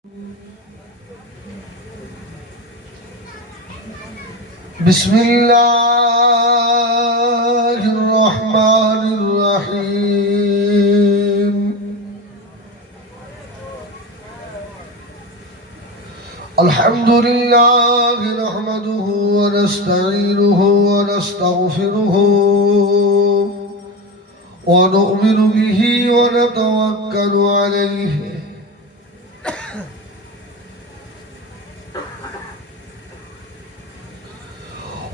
بسم الله الرحمن الرحيم. الحمد لله نحمده ونستعينه ونستغفره ونؤمن به ونتوكل عليه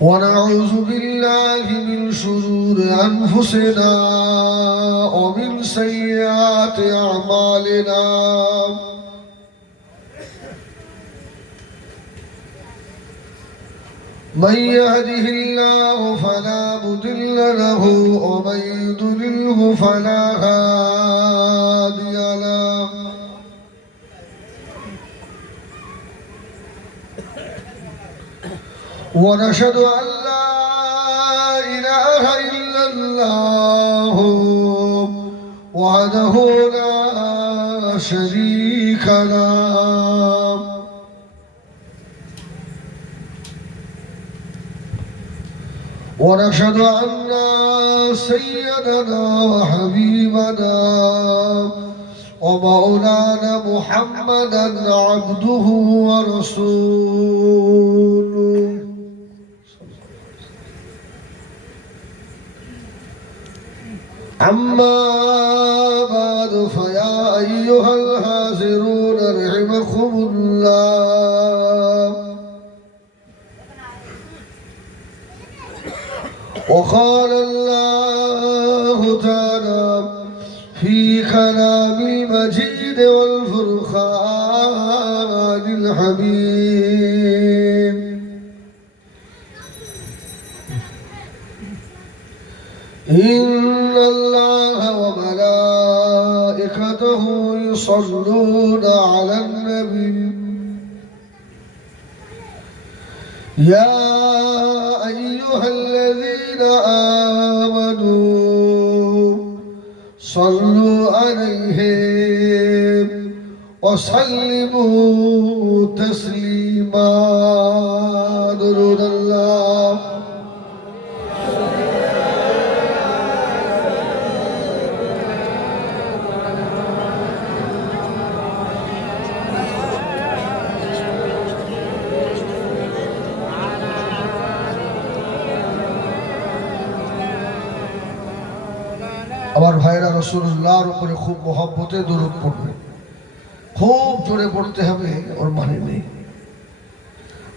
ونعوذ بالله من شرور أنفسنا ومن سيئات أعمالنا. من يهده الله فلا مضل له ومن يضلله فلا هادي له. ونشهد أن لا إله إلا الله وحده لا شريك له. ونشهد أن سيدنا وحبيبنا ومولانا محمدا عبده ورسوله. أما بعد فيا أيها الحاضرون رحمكم الله. وقال الله تعالى في كلام المجيد والفرقان الحميد: إن الله وملائكته يصلون على النبي يا أيها الذين آمنوا صلوا عليه وسلموا تسليما. درود الله. আমার ভাইরা রাসূলুল্লাহর উপরে খুব মহব্বতে দরুদ পড়বে, খুব জোরে পড়তে হবে, ওর মানে নেই।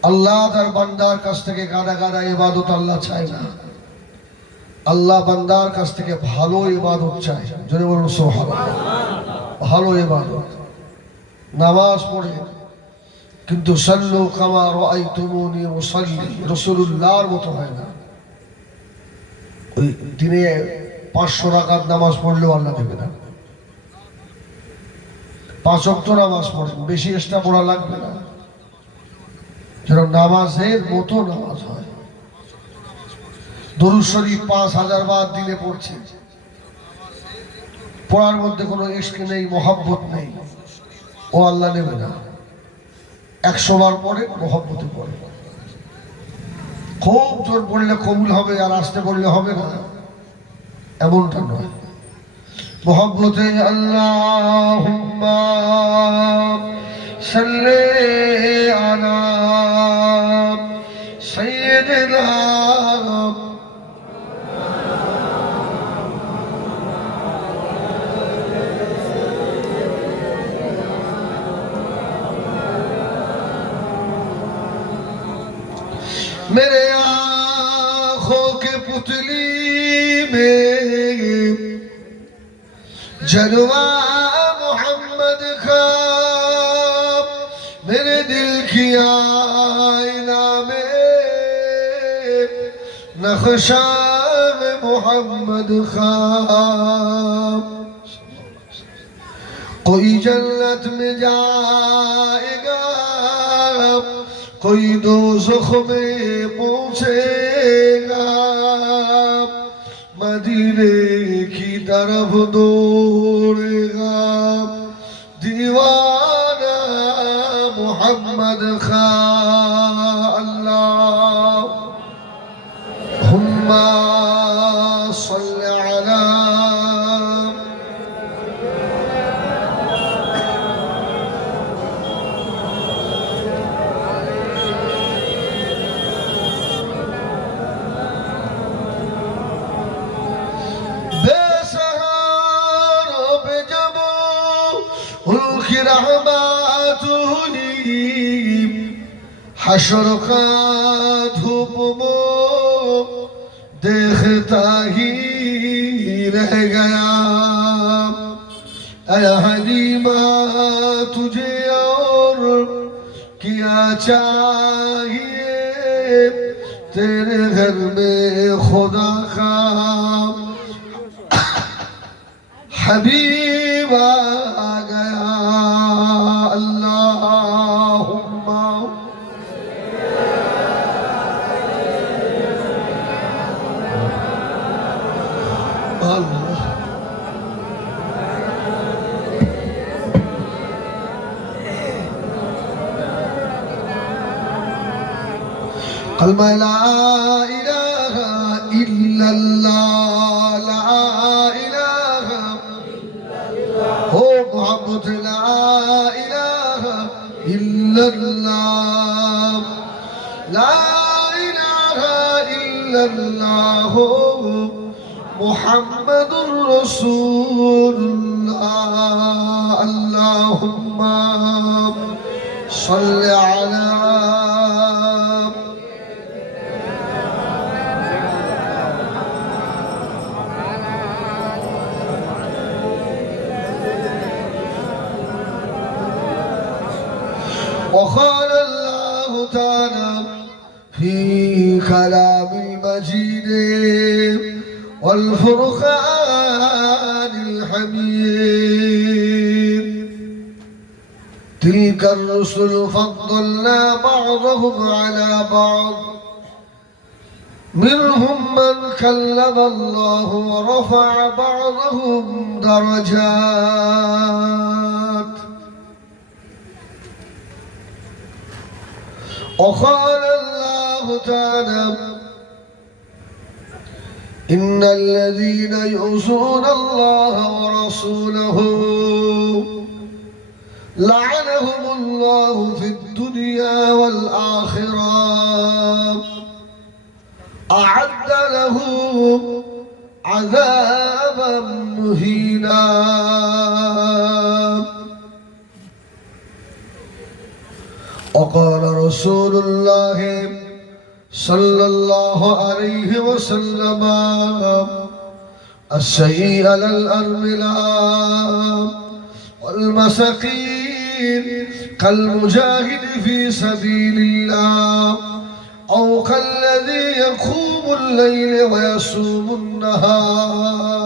আল্লাহ তার বান্দার কাছ থেকে গাদা গাদা ইবাদত আল্লাহ চায় না। আল্লাহ বান্দার কাছ থেকে ভালো ইবাদত চায়। জোরে বলুন সুবহানাল্লাহ। ভালো ইবাদত, নামাজ পড়ে কিন্তু সাল্লু কামা রাআইতুমুনি উসাল্লি রাসূলুল্লাহর মতো হয় না। ওই দিনে 500 রাকাত নামাজ পড়লেও আল্লাহ দেবে না। 5 ওয়াক্ত নামাজ পড়েন, বেশি এক্সট্রা পড়া লাগবে না, যেন নামাজের মতো নামাজ হয়। দরুদ শরীফ 5000 বার দিনে পড়ছে, পড়ার মধ্যে কোনো ইশক নেই, মহব্বত নেই, ও আল্লাহ নেবে না। 100 বার পড়ে মহব্বতে পড়ে। খুব জোর পড়লে কবুল হবে আর আস্তে পড়লে হবে না, এমনটা নয়। মোহাম্মতে আল্লাহুম্মা সাল্লি আলা সাইয়্যিদিনা मेरे आँखों के पुतली में जलवा मोहम्मद का, मेरे दिल की आईना में नक्शा मोहम्मद का। कोई जन्नत में जाएगा, कोई दोज़ख में पहुंचेगा, मदीने की तरफ दौड़ेगा दीवाना محمد خا اللهم صل على हशर का धूप मो देखता ही रह गया ऐ हलीमा तुझे और क्या चाहिए तेरे घर में खुदा का हबीब आ गया अल्लाहुम्मा कलमा ला इलाहा इल्लल्लाह ला इलाहा हो मोहम्मद ला इलाहा इल्लल्लाह ला इलाहा इल्लल्लाह हो मुहम्मदुर रसूलुल्लाह अल्लाहुम्मा सल्लि अला وقال الله تعالى في كلام المجيد والفرقان الحميد تلك الرسل فضلنا بعضهم على بعض منهم من كلم الله ورفع بعضهم درجات وقال الله تعالى إن الذين يؤذون الله ورسوله لعنهم الله في الدنيا والآخرة أعد لهم عذابا مهينا وقال رسول الله صلى الله عليه وسلم السيء على الأرملة والمساكين كالمجاهد في سبيل الله أو كالذي يقوم الليل ويصوم النهار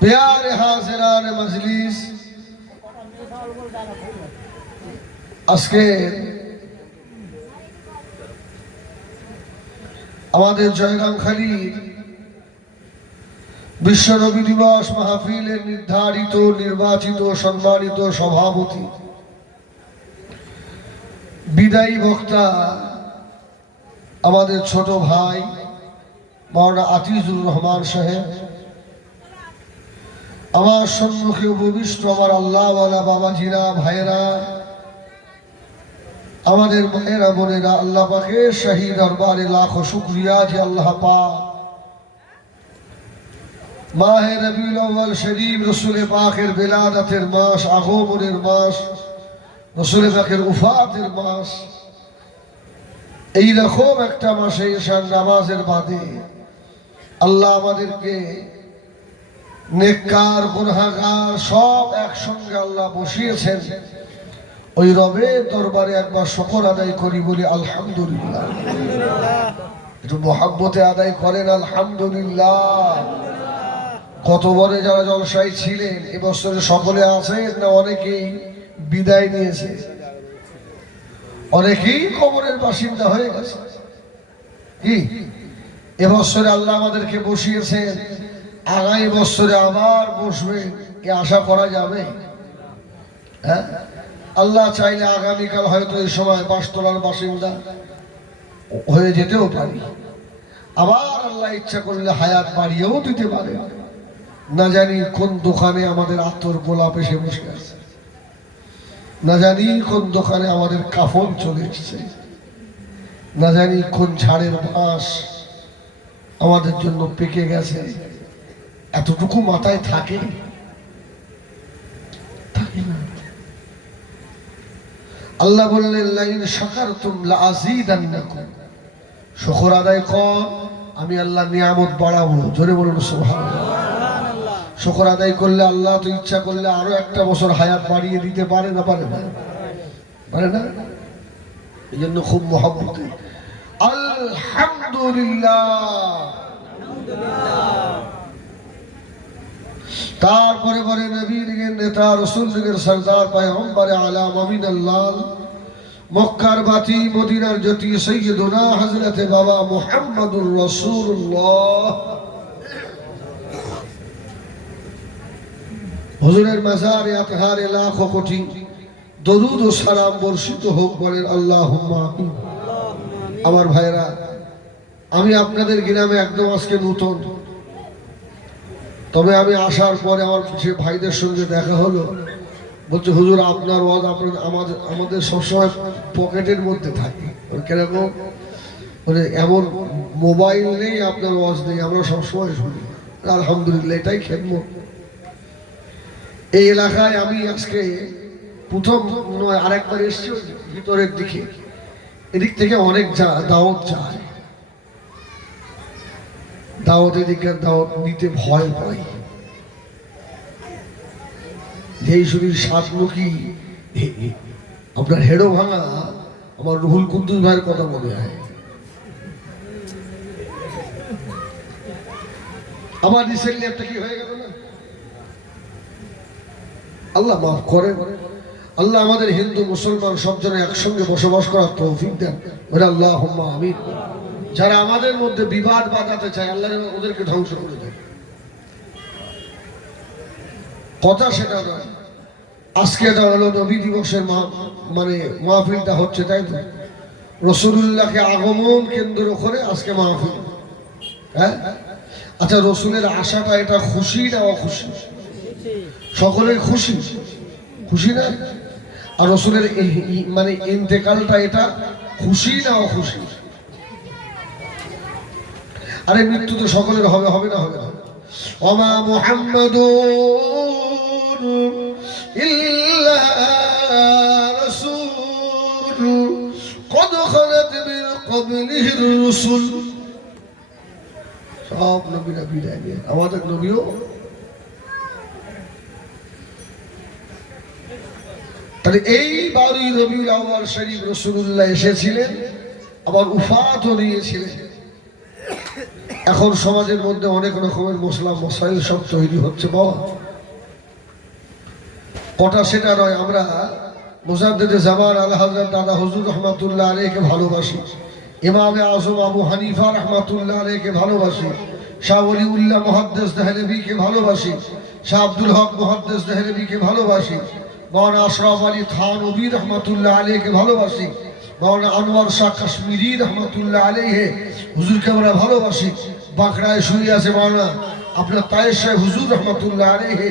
प्यारे हाजिरान मजलिस আজকে আমাদের জয়রামখালীর বিশ্ব নবী দিবস মাহফিলের নির্ধারিত নির্বাচিত সম্মানিত সভাপতি বিদায়ী বক্তা আমাদের ছোট ভাই মাওলানা আতিজুর রহমান সাহেব, আমার সম্মুখে উপবিষ্ট আমার আল্লাহওয়ালা বাবাজিরা ভাইয়েরা, আমাদের মায়েরা বোনেরা, আল্লাহ পাকের শাহী দরবারে লাখো শুকরিয়া যে আল্লাহ পাক মাহে রবিউল আউয়াল শরীফ রসুল পাকের বেলাদাতের মাস, আগমনের মাস, রসুল পাকের উফাতের মাস, এইরকম একটা মাসে ঈশার নামাজের বাদে আল্লাহ আমাদেরকে নেককার গুনাহগার সব একসঙ্গে আল্লাহ বসিয়েছেন। ওই রবের দরবারে একবার শুকর আদায় করি, বলি আলহামদুলিল্লাহ। একটু মহাব্বতে আদায় করেন আলহামদুলিল্লাহ। কত বড় যারা জলসায় ছিলেন এবছরে সকলে আছেন না অনেকেই বিদায় নিয়েছে, অনেকেই কবরের বাসিন্দা হয়ে গেছে। কি এবছরে আল্লাহ আমাদেরকে বসিয়েছেন, আগামী বছরে আবার বসবে এ আশা করা যাবে? হ্যাঁ, আল্লাহ চাইলে আগামীকাল হয়তো এই সময় বাসতলার বাসিন্দা হয়ে যেতেও পারি, আবার আল্লাহ ইচ্ছা করলে হায়াত বাড়িয়েও দিতে পারে। না জানি কোন দোকানে আমাদের আতর গোলাপ এসে বসে আছে, না জানি কোন দোকানে আমাদের কাফন চলে এসছে, না জানি কোন ঝাড়ের বাঁশ আমাদের জন্য পেকে গেছে। এতটুকু মাথায় থাকে না। আল্লাহ বললেন লাইন শাকারতুম লাযীদান্নাকুম, শুকর আদায় কর, আমি আল্লাহ নিয়ামত বাড়াবো। জোরে বলুন সুবহানাল্লাহ। শুকর আদায় করলে আল্লাহ তো ইচ্ছা করলে আরো একটা বছর হায়াত বাড়িয়ে দিতে পারে না? পারে না? পারে না? এই জন্য খুব মহব্বতে আলহামদুলিল্লাহ। তারপরে পরে নবীর নেতা রাসূলের সরদার পয়গম্বরে আলাম আমিনাল্লাহ, মক্কার বাতি মদিনার জ্যোতি সৈয়দুনা হযরতে বাবা মুহাম্মদুর রাসূলুল্লাহ, হুজুরের মাজারে আতহারে লাখো কোটি দরুদ ও সালাম বর্ষিত হোক, বলেন আল্লাহুম্মা আমিন। আমার ভাইরা, আমি আপনাদের গ্রামে একদম আজকে নতুন, তবে আমি আসার পরে আমার সে ভাইদের সঙ্গে দেখা হলো। বলছে হুজুর আপনার ওয়াজ আমাদের সবসময় পকেটের মধ্যে থাকে। কিরকম? মানে এমন মোবাইল নেই আপনার ওয়াজ নেই, আমরা সবসময় শুনি। আলহামদুলিল্লাহ, এটাই খেদমত। এই এলাকায় আমি আজকে প্রথম নয়, আরেকবার এসছি ভিতরের দিকে, এদিক থেকে অনেক দাওয়াত যায়। দাওয়াত এদিকে দাওয়াত নিতে ভয় পাই। যেই শরীর সাতমুখী আপনার হেডো ভাঙা, আমার রুহুল কুদ্দুস ভাইয়ের কথা মনে হয়। আমার রিসেন্টলি একটা কি হয়ে গেল না, আল্লাহ মাফ করেন। আল্লাহ আমাদের হিন্দু মুসলমান সব জন একসঙ্গে বসবাস করার তৌফিক দেন, বলে আল্লাহুম্মা আমিন। যারা আমাদের মধ্যে বিবাদ বাঁধাতে চায়, আল্লাহ ওদেরকে ধ্বংস করে দেয়। কথা সেটা নয়। আজকে এটা হলো নবী দিবসের মানে মাহফিলটা হচ্ছে, তাই তো? রাসূলুল্লাহকে আগমন কেন্দ্র করে আজকে মাহফিল। হ্যাঁ, আচ্ছা, রসুলের আশাটা এটা খুশি না অখুশি? সকলেই খুশি, খুশি না? আর রসুলের মানে ইন্তেকালটা এটা খুশি না অখুশি? আরে মৃত্যু তো সকলের হবে, হবে না? হবে না? ওমা মুহাম্মাদুর ইল্লা রাসূল কদ খালাত মিন ক্বাবলিহির রুসুল। সব নবীরা বিদায় নিয়ে, আমাদের নবীও। তাহলে এই 12ই রবিউল আউয়াল শরীফ রাসূলুল্লাহ এসেছিলেন, আবার উফাতও নিয়েছিলেন। এখন সমাজের মধ্যে অনেক রকমের মশলা মশাইল সব তৈরি হচ্ছে বাবা। কটা সেটা নয়, আমরা মুজাদ্দিদে জামান আল হযরত দাদা হুজুর রহমাতুল্লাহ আলাইহিকে ভালোবাসি, ইমামে আযম আবু হানিফা রহমাতুল্লাহ আলাইহিকে ভালোবাসি, শাহ ওলিউল্লাহ মুহাদ্দিস দেহলভীকে ভালোবাসি, শাহ আব্দুল হক মুহাদ্দিস দেহলভীকে ভালোবাসি, মাওলানা আশরাফ আলী থানভী রহমাতুল্লাহ আলাইহিকে ভালোবাসি, মাওলানা আনোয়ার শাহ কাশ্মীরি রহমাতুল্লাহ আলাইহি হুজুরকে আমরা ভালোবাসি। বাঁকড়ায় শুয়ে আছে মাওলানা আপনার তায়ের শাহ হুজুর রহমাতুল্লাহ আলাইহি,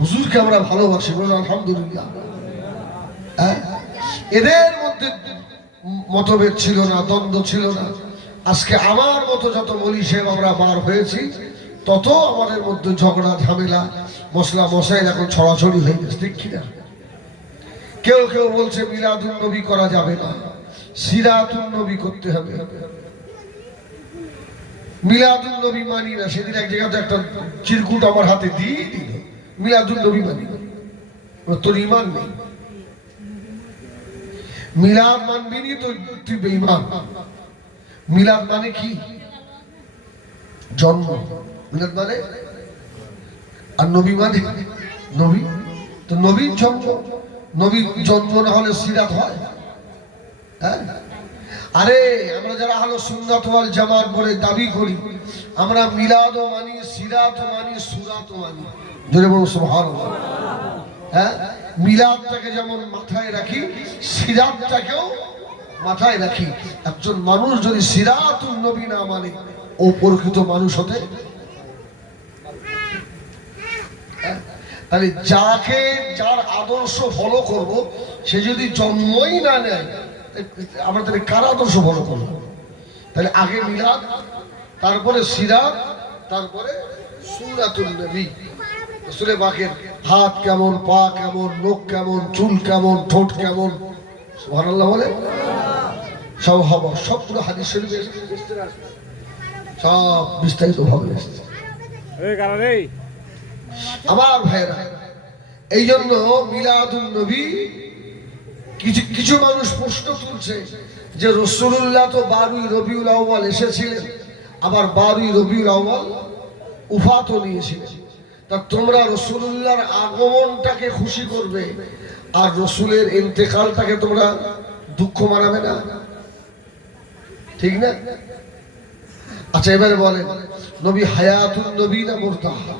হুজুরকে আমরা ভালোবাসি। বলুন আলহামদুলিল্লাহ। এদের মধ্যে মতভেদ ছিল না, দ্বন্দ্ব ছিল না। আজকে আমার মতো যত বলি সে আমরা বার হয়েছি, তত আমাদের মধ্যে ঝগড়া ঝামেলা মশলা মশাইল এখন ছড়াছড়ি হয়ে গেছে, ঠিক কিনা? কেউ কেউ বলছে মিলাদুন নবী করা যাবে না, সিরাতুন নবী করতে হবে। মিলাদুন নবী মানি না। সেদিন এক জায়গাতে একটা চিরকুট আমার হাতে দিয়ে দিল, মিলাদুন নবী মানি না। তোর ঈমান নেই, মিলাদ মানবি নি তো তুই বেঈমান। মিলাদ মানে কি? জন্ম। মিলাদ মানে, আর নবী মানে নবী। তো নবীর জন্ম, নবীর জন্ম না হলে সিরাত হয়? হ্যাঁ, আরে আমরা যারা আহলে সুন্নাত ওয়াল জামাত বলে দাবি করি, আমরা মিলাদও মানি, সিরাতও মানি, সুরাতও মানি। জোরে বলুন সুবহানাল্লাহ। হ্যাঁ, মিলাদটাকে যেমন মাথায় রাখি, সিরাতটাকেও মাথায় রাখি। একজন মানুষ যদি সিরাতুন নবী না মানে, ও প্রকৃত মানুষ হতে। তাহলে যাকে যার আদর্শ ফলো করব, সে যদি জন্মই না নেয়, আমরা তাহলে কার আদর্শ ফলো করবো? তাহলে আগে মিলাদ, তারপরে সিরাত, তারপরে সুরাতুন নবী। রাসূলে পাকের হাত কেমন, পা কেমন, নখ কেমন, চুল কেমন, ঠোঁট কেমন, সুবহানাল্লাহ বলে সব হবে, সবগুলো হাদিস শরীফে এসেছে, সব বিস্তারিত ভাবে এসেছে। আমার ভাইরা, এই জন্য মিলাদুন নবী, কিছু মানুষ প্রশ্ন তুলছে যে রাসূলুল্লাহ তো 12ই রবিউল আউয়াল এসেছিলেন, আবার 12ই রবিউল আউয়াল উফাতও নিয়েছিলেন। তা তোমরা রাসূলুল্লাহর আগমনটাকে খুশি করবে আর রাসূলের ইন্তেকালটাকে তোমরা দুঃখ মানাবে না, ঠিক না? আচ্ছা, এবারে বলেন, নবী হায়াতুন নবী না মুরতাহা?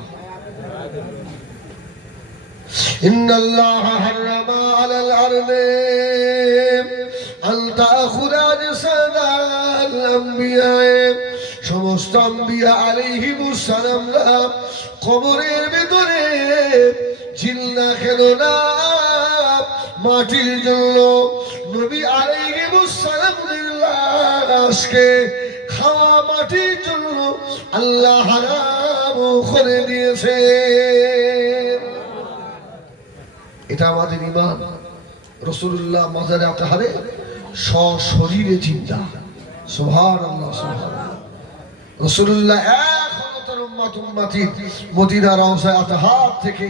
ইন্নাল্লাহা হারামা আলাল আরদি আন তাখুযা আজসাদাল আম্বিয়া, সমস্ত আম্বিয়া আলাইহিমুস সালামরা কবরের ভিতরে জিন্দা খেল না মাটির জন্য। নবী আলাইহিমুস সালামের লাশকে খাওয়া মাটির জন্য আল্লাহ হারাম করে দিয়েছে। এটা আমাদের ঈমান। রাসূলুল্লাহ মাজারে আতহারে সশরীরে জিন্দা। সুবহানাল্লাহ, সুবহানাল্লাহ। রাসূলুল্লাহ এখনো তার উম্মতির মদিনা রওজা আতহার থেকে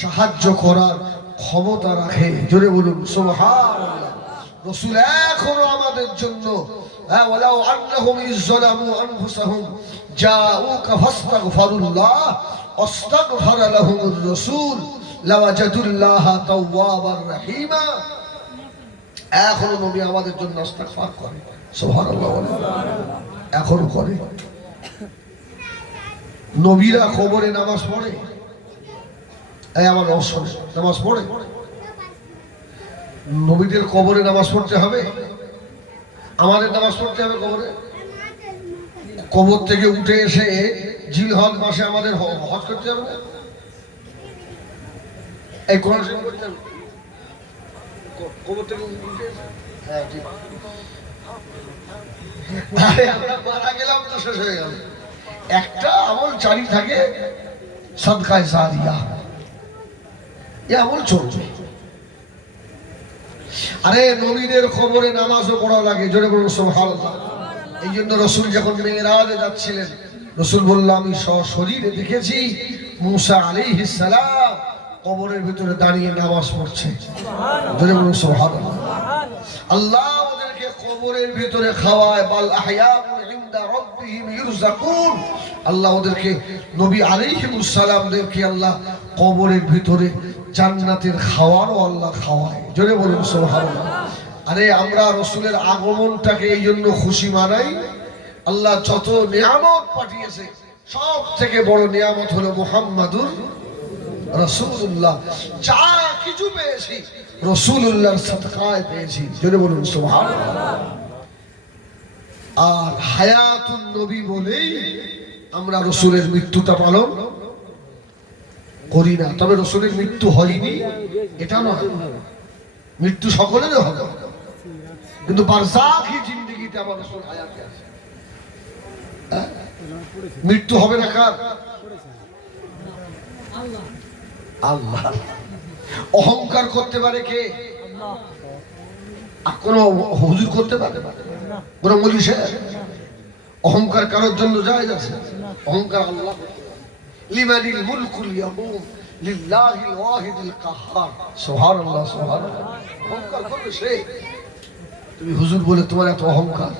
সাহায্য করার ক্ষমতা রাখে। জোরে বলুন সুবহানাল্লাহ। রাসূল এখনো আমাদের জন্য, ওয়ালাউ আন্নাহুম ইযলামু আনফুসাহুম জাউকা ফাস্তাগফিরুল্লাহ ওয়াস্তাগফারা লাহুমুর রাসূল লাওয়াজাদুল্লাহা তাওয়াবার রহিমা। এখনো নবী আমাদের জন্য ইস্তিগফার করে। সুবহানাল্লাহ, এখনো করে। নবীরা কবরে নামাজ পড়ে, এই আমার অবসর নামাজ পড়ে। নবীদের কবরে নামাজ পড়তে হবে, আমাদের নামাজ পড়তে হবে কবরে। কবর থেকে উঠে এসে জিলহজ মাসে আমাদের হজ করতে হবে না? এই কোরআন শরীফ পড়তে হবে কবর থেকে উঠে এসে। হ্যাঁ, ঠিক। আমরা মারা গেলাম তো শেষ হয়ে গেল। একটা আমল জারি থাকে, সাদকায়ে জারিয়া, এই আমল চলবে। আরে নবীদের কবরে নামাজও পড়া লাগে। জোরে বলুন সুবহানাল্লাহ। এই জন্য রাসূল যখন মেরাজে যাচ্ছিলেন, রাসূল বলল, আমি সশরীরে দেখেছি মুসা আলাইহিস সালাম কবরের ভিতরে দাঁড়িয়ে নামাজ পড়ছে। জোরে বলুন সুবহানাল্লাহ। আল্লাহ ওদেরকে কবরের ভিতরে খাওয়ায়, বাল আহইয়াউন ইনদা রাব্বিহিম ইরযাকুন। আল্লাহ ওদেরকে, নবী আলাইহিস সালামদেরকে আল্লাহ কবরের ভিতরে জান্নাতের খাওয়ারও আল্লাহ খাওয়ায়। জোরে বলুন সুবহানাল্লাহ। আরে আমরা রাসূলের আগমনটাকে এই জন্য খুশি মানাই। আল্লাহ যত নিয়ামত পাঠিয়েছে, সব থেকে বড় নিয়ামত হলো মুহাম্মাদুর রাসূলুল্লাহ। যা কিছু পেয়েছি রাসূলুল্লাহর সাদকায় পেয়েছি। জোরে বলুন সুবহানাল্লাহ। আর হায়াতুন নবী বলেই আমরা রাসূলের মৃত্যুটা পালন করি না। তবে রাসূলের মৃত্যু হয়নি এটা নয়, মৃত্যু সকলেরই হবে, কিন্তু বারজাখী জিন্দেগিতে আমার রাসূল হায়াতে আছে। মৃত্যু হবে না কার? আল্লাহ। অহংকার করতে পারে কে? কোন হুজুর করতে পারে? কোন মৌলভী সাহেব? অহংকার কারোর জন্য জায়েজ আছে? অহংকার আল্লাহ। লিমানিল মুলকুল ইয়াকুম লিল্লাহিল ওয়াহিদিল কাহ্হার। সুবহানাল্লাহ, সুবহানাল্লাহ। অহংকার করবে সে। তুমি হুজুর বলে তোমার এত অহংকার,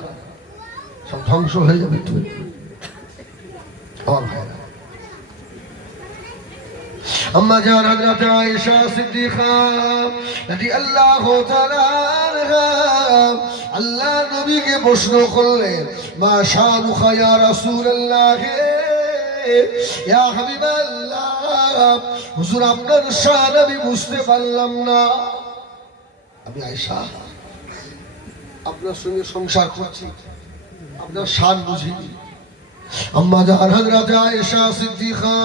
সব ধ্বংস হয়ে যাবে। তুমি আম্মা জান হযরত আয়েশা সিদ্দিকা রাদিয়াল্লাহু তাআলা আনহা আল্লাহ নবীকে প্রশ্ন করলেন, মা শানুকা ইয়া রাসূলুল্লাহ, ইয়া হাবিবাল্লাহ, হুজুর আপনার শান আমি বুঝতে পারলাম না। আমি আয়েশা আপনার সঙ্গে সংসার করছি, আপনার শান বুঝিনি। আম্মা জান হযরত আয়েশা সিদ্দিকা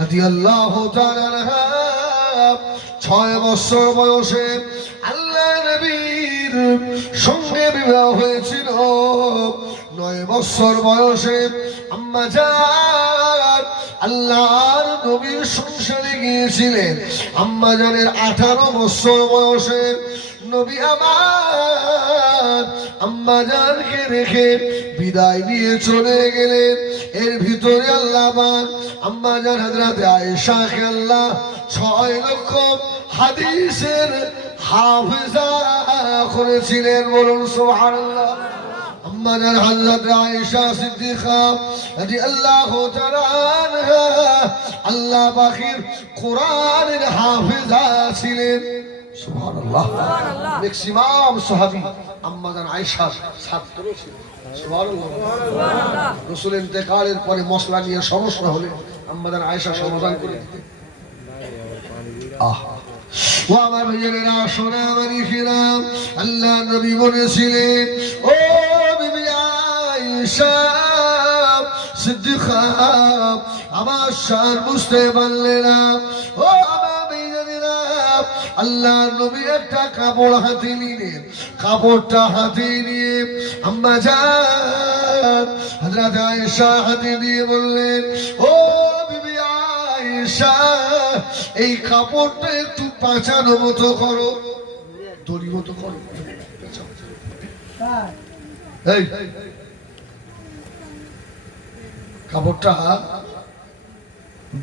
রাদিয়াল্লাহু তাআলা আনহা 6 বছর বয়সে আল্লাহ নবীর সঙ্গে বিবাহ হয়েছিল। 9 বছর বয়সে আম্মা জান আল্লাহর নবীর সংসারে গিয়েছিলেন। আম্মা জানের 18 বছর বয়সে নবী আমার আম্মা জানকে রেখে বিদায় নিয়ে চলে গেলেন। এর ভিতরে আল্লাহ পাক আম্মা জান হযরত আয়েশাকে আল্লাহ 6 লক্ষ হাদিসের হাফেজা করেছিলেন। বলুন সুবহানাল্লাহ। আম্মা জান হযরত আয়েশা সিদ্দিকা রাদিয়াল্লাহু তাআলা আনহা আল্লাহ পাকের কোরআনের হাফেজা ছিলেন। সুবহানাল্লাহ। ম্যাক্সিমাম সাহাবী আম্মা জান আয়েশার ছাত্র ছিলেন। সুবহানাল্লাহ। রাসূল ইন্তেকালের পরে মশলা নিয়ে সমস্যা হলে আম্মা জান আয়েশা সমাধান করে দিতেন। ও আমার ভাইয়েরা, সোনা মানিকেরা, আল্লাহ নবী বলেছিলেন, ও বিবি আয়েশা সিদ্দিকা আমার শান বুঝতে পারলে না। ও আমার ভাইয়েরা, আল্লাহ নবী একটা কাপড় হাতে নিলেন। কাপড়টা হাতে নিয়ে আম্মা জান হযরত আয়েশা হাতে দিয়ে বললেন, ও বিবি আয়েশা এই কাপড়টা একটু পাঁচানো মতো করো, দড়ি মতো করো। এই কাপড়টা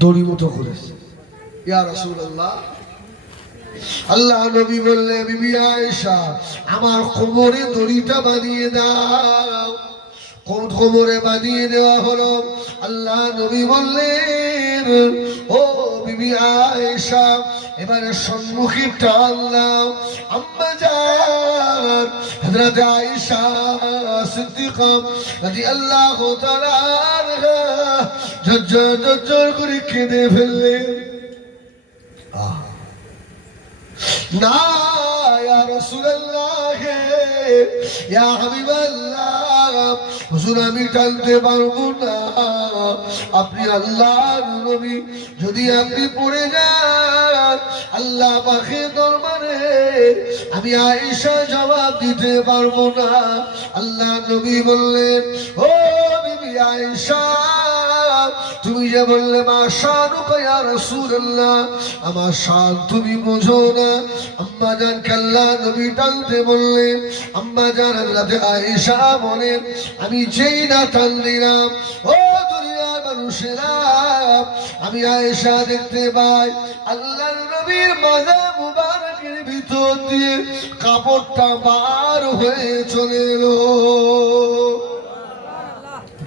দড়ি মতো করেছে। ইয়া রাসূলুল্লাহ, আল্লাহ নবী বললেন, বিবি আয়েশা আমার কোমরে দড়িটা বাঁধিয়ে দাও। কোমরে বাঁধিয়ে দেওয়া হলো। আল্লাহ নবী বললেন, ও বিবি আয়েশা এবারে সম্মুখে টান দাও। আম্মা জান হযরত আয়েশা সিদ্দিকা রাদিয়াল্লাহু তাআলা আনহা ঝরঝর করে কেঁদে ফেললেন। না ইয়া রাসূলুল্লাহ, ইয়া হাবিবাল্লাহ, হুজুর আমি টানতে পারবো না। আপনি আল্লাহর নবী, যদি আপনি পড়ে যান আল্লাহ পাকের দরবারে আমি আয়েশা জবাব দিতে পারবো না। আল্লাহ নবী বললেন, ও বিবি আয়েশা তুমি যে বললে মা শানুকা ইয়া রাসূলুল্লাহ, আমার শান তুমি বোঝো না। আম্মা জান আল্লাহ নবী টানতে বললেন। আম্মা জান হযরত আয়েশা বলেন, আমি যেই না টান দিলাম, ও দুনিয়ার মানুষেরা, আমি আয়েশা দেখতে পাই আল্লাহর নবীর মাজা মুবারকের ভিতর দিয়ে কাপড়টা বার হয়ে চলে এলো।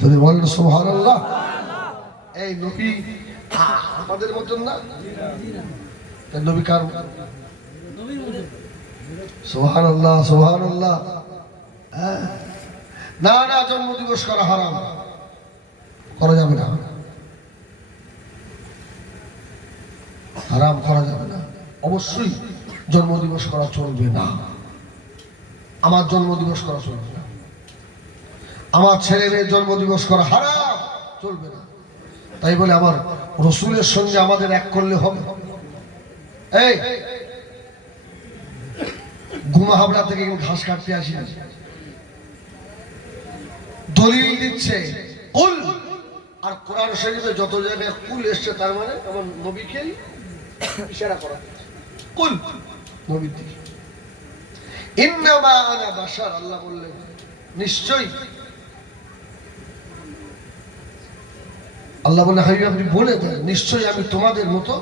যদি বলেন সুবহানাল্লাহ। এই নবী আমাদের মতন না, নবী কার? সুবহানাল্লাহ সুবহানাল্লাহ। না না, জন্ম দিবস করা হারাম, করা যাবে না, হারাম করা যাবে না। অবশ্যই জন্ম দিবস করা চলবে না। আমার জন্ম দিবস করা চলবে না, আমার ছেলে মেয়ের জন্ম দিবস করা হারাম, চলবে না। তাই বলে আমার রসুলের সঙ্গে আমাদের এক করলে হবে? এই গুমাহাবড়া থেকে ঘাস কাটতে আসি, দলিল দিচ্ছে কুল, আর কোরআন শরীফে যত জায়গায় কুল এসছে তার মানে আমার নবীকে ইশারা করা কুল, নবীর দিকে। ইন্নামা আনা বাশার, আল্লাহ বললেন নিশ্চয়ই, আল্লাহ বলে হাবিব আপনি বলে দেন নিশ্চয়ই আমি তোমাদের মতো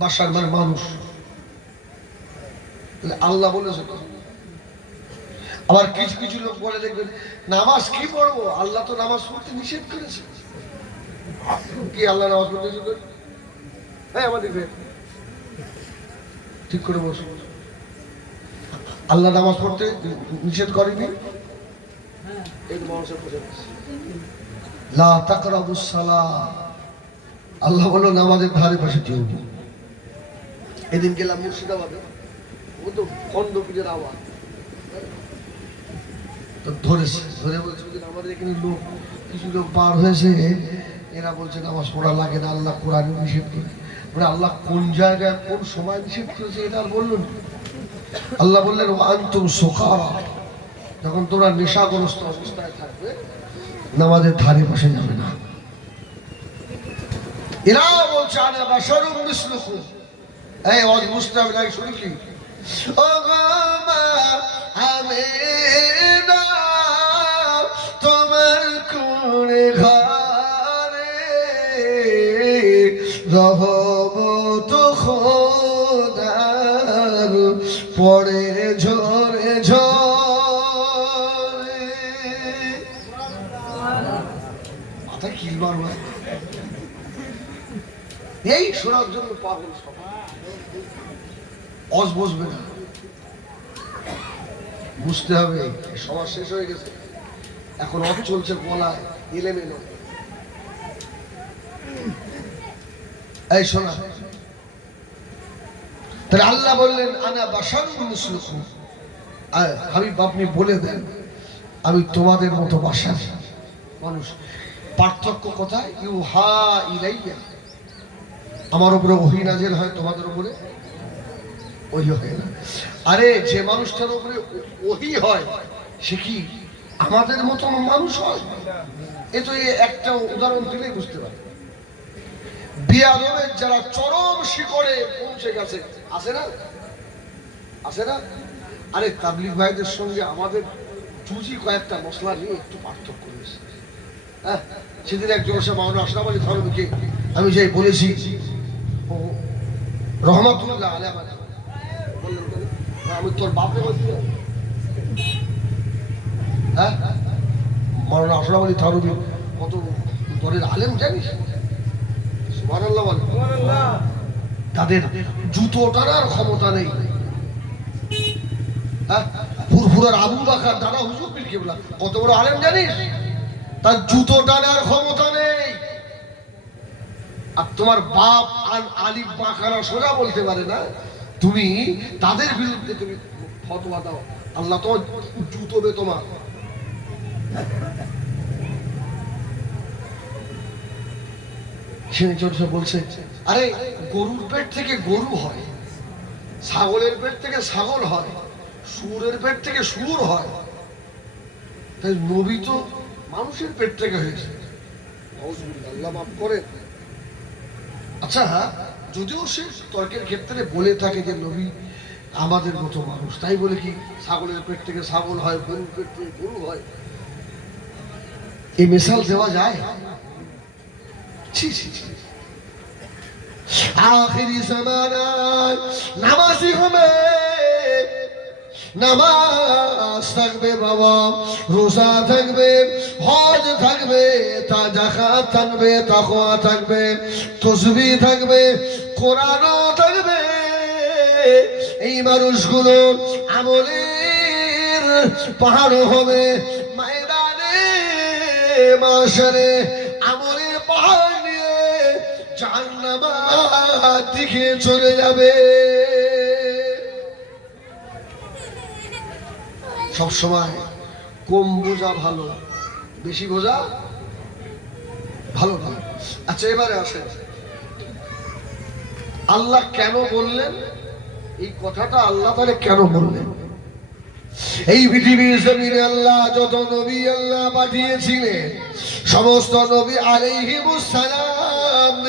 বাশার মানে মানুষ। আল্লাহ বলেছে। আবার কিছু কিছু লোক বলে দেখবেন নামাজ কি পড়বো, আল্লাহ তো নামাজ পড়তে নিষেধ করেছে। কি আল্লাহ নামাজ পড়তে নিষেধ করে? হ্যাঁ আমাদের ঠিক করে বস। আল্লাহ নামাজ পড়তে নিষেধ করেনি, লা তাকরাবুস সালাহ, আল্লাহ বলল নামাজের ধারে পাশে কেউ। এদিন গেলাম মুর্শিদাবাদে, ও তো খন্ডপীরের আওয়াজ ধরেছে, ধরে বলছে আমাদের এখানে লোক কিছু লোক পার হয়েছে, এরা বলছে নামাজ পড়া লাগে না, আল্লাহ কোরআনে নিষেধ করে। মানে আল্লাহ কোন জায়গায় কোন সময় নিষেধ করেছে এটা আর বললেন। আল্লাহ বললেন আনতুম সুকারা, যখন তোমরা নেশাগ্রস্ত অবস্থায় থাকবে নামাজের ধারে পাশে যাবে না। এরা বলছে আনা বাশারুম মিসলুকুম, এই ওয়াজ বুঝতে হবে না, শুনি কি ও গো মা আমিনা তোমার কোন ঘরে রহমত খোদার পড়ে ঝরে ঝরে। মাথা কিলবার ভাই, এই শোনার জন্য পাগল সব, অজ বসবে না, বুঝতে হবে সবার শেষ হয়ে গেছে, এখন অজ চলছে বলায় এলেমেলো। এই শোনা, তাহলে আল্লাহ বললেন আনা বাশারুম মিসলুকুম, হাবিব আপনি বলে দেন আমি তোমাদের মতো বাশার মানুষ। পার্থক্য কোথায়? ইউহা ইলাইয়া, আমার উপরে ওহী নাযিল হয়, তোমাদের উপরে ওহী হয় না। আরে যে মানুষটার উপরে ওহী হয় সে কি আমাদের মতো মানুষ হয়? এ তো একটা উদাহরণ দিলেই বুঝতে পারে। বিয়াদবের যারা চরম শিখরে পৌঁছে গেছে, আছে না আছে না? আরে তাবলীগ ভাইদের সঙ্গে আমাদের জুজি কয়েকটা মশলা নিয়ে একটু পার্থক্য রয়েছে। হ্যাঁ, সেদিন একজন এসে মাওলানা আশরাফ আলী থানভীকে আমি যাই বলেছি রহমাতুল্লাহ আলাইহি, আমি তোর বাপে বলছি। হ্যাঁ, মাওলানা আশরাফ আলী থানভী কত দরের আলেম জানিস? সুবহানাল্লাহ বল। তাদের জুতো টানার ক্ষমতা নেই। হ্যাঁ, ফুরফুরার আবু বকর দাদা হুজুর পীর কিবলা কত বড় আলেম জানিস? তার জুতো টানার ক্ষমতা নেই। আর তোমার বাপ আলিফ বাকারা সোজা বলতে পারে না, তুমি তাদের বিরুদ্ধে তুমি ফতোয়া দাও, আল্লাহ তোমার জুতোবে তোমার। সে বলছে আরে গরুর পেট থেকে গরু হয়, ছাগলের পেট থেকে ছাগল হয়, সুরের পেট থেকে সুর হয়, তাই নবী তো মানুষের পেট থেকে হয়েছে। আল্লাহ মাফ করে। আচ্ছা, যদিও সে তর্কের ক্ষেত্রে বলে থাকে যে নবী আমাদের মতো মানুষ, তাই বলে কি ছাগলের পেট থেকে ছাগল হয়, গরুর পেট থেকে গরু হয়? এই মিসাল দেওয়া যায়? ছি ছি ছি। আখিরি জামানায় নামাজি হবে, নামাজ থাকবে বাবা, রোজা থাকবে, হজ থাকবে, যাকাত থাকবে, তাকওয়া থাকবে, তাসবিহ থাকবে, কোরআনও থাকবে। এই মানুষগুলো আমলের পাহাড় হবে, ময়দানে মাশারে আমলের পাহাড় নিয়ে জাহান্নামের দিকে চলে যাবে। সব সময় কম বোঝা ভালো, বেশি বোঝা ভালো না। আচ্ছা, এবারে আসে আল্লাহ কেন বললেন এই কথাটা? আল্লাহ তাহলে কেন বললেন? এই পৃথিবীর জমিনে আল্লাহ যত নবী আল্লাহ পাঠিয়েছিলেন, সমস্ত নবী আলাইহিমুস সালাম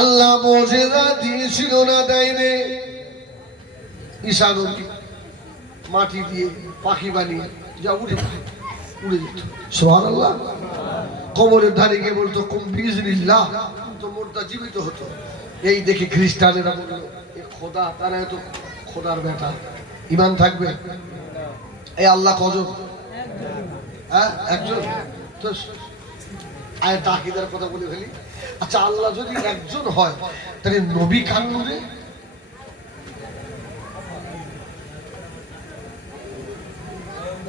আল্লাহ মুজিজা দিয়েছিল না, দেয়নি? ঈসা নবী মাটি দিয়ে পাখি বানিয়ে যা উড়ে যেত, সুবহানাল্লাহ। কবরের ধারে গিয়ে বলতো কুম বিইজনিল্লাহ, তো মুর্দা জীবিত হতো। এই দেখে খ্রিস্টানেরা বললো এ খোদা, তারা তো খোদার বেটা, ঈমান থাকবে? এই আল্লাহ কজন? হ্যাঁ, একজন। তো আয় তাকিদার কথা বলে ফেলি, আচ্ছা, আল্লাহ যদি একজন হয় তাহলে নবী কার নূরে?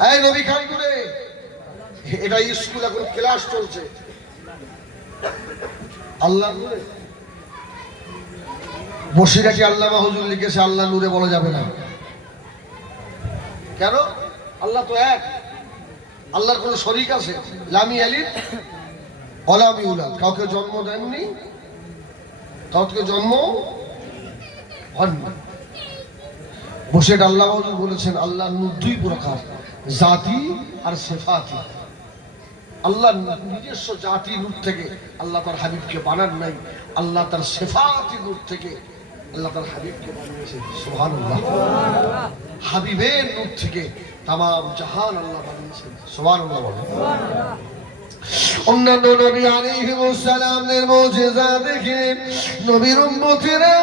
এই নবী কার নূরে? এটা স্কুল এখন ক্লাস চলছে। আল্লাহ নূরে বসিরাটি আল্লামা হুজুর লিখেছে আল্লাহ নূরে বলা যাবে না। কেন? আল্লাহ তো এক, আল্লাহর কোন শরীক আছে? লামি আলিদ অলামি উলাদ, কাউকে জন্ম দেননি, কাউকে জন্ম হননি। বসে আল্লাহ হুজুর বলেছেন আল্লাহ নূর দুই প্রকার, জাতি আর সিফাতি। আল্লাহ নিজস্ব জাতি নূর থেকে আল্লাহ তার হাবিবকে বানান নাই, আল্লাহ তার সিফাতি নূর থেকে আল্লাহ তার হাবিবকে বানিয়েছেন। সুবহানাল্লাহ। হাবিবের নূর থেকে তামাম জাহান আল্লাহ বানিয়েছেন। সুবহানাল্লাহ বলেন। অন্যান্য নবী আলাইহিস সালামের মুজিজা দেখে নবীর উম্মতিরা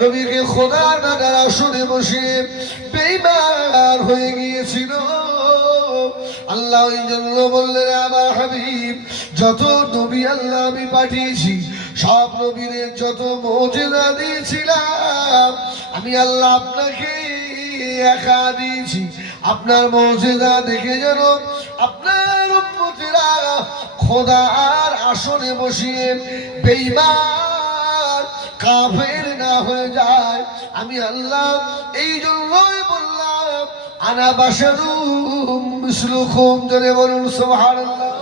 নবীকে খোদার বাগার আসনে বসে বেঈমান হয়ে গিয়েছিল। আল্লাহ এই জন্য বললেন আমার হাবিব যত নবী আল্লাহ আমি পাঠিয়েছি সব নবীদের যত মুজিজা দিয়েছিলাম আমি আল্লাহ আপনাকে একা দিয়েছি। আপনার মুজিজা দেখে যেন আপনার উম্মতিরা খোদার আসনে বসিয়ে বেঈমান কাফের না হয়ে যায়। আমি আল্লাহ এই জন্যই বললাম আনা বাশারুম মিসলুকুম, জোরে বলুন সুবহানাল্লাহ।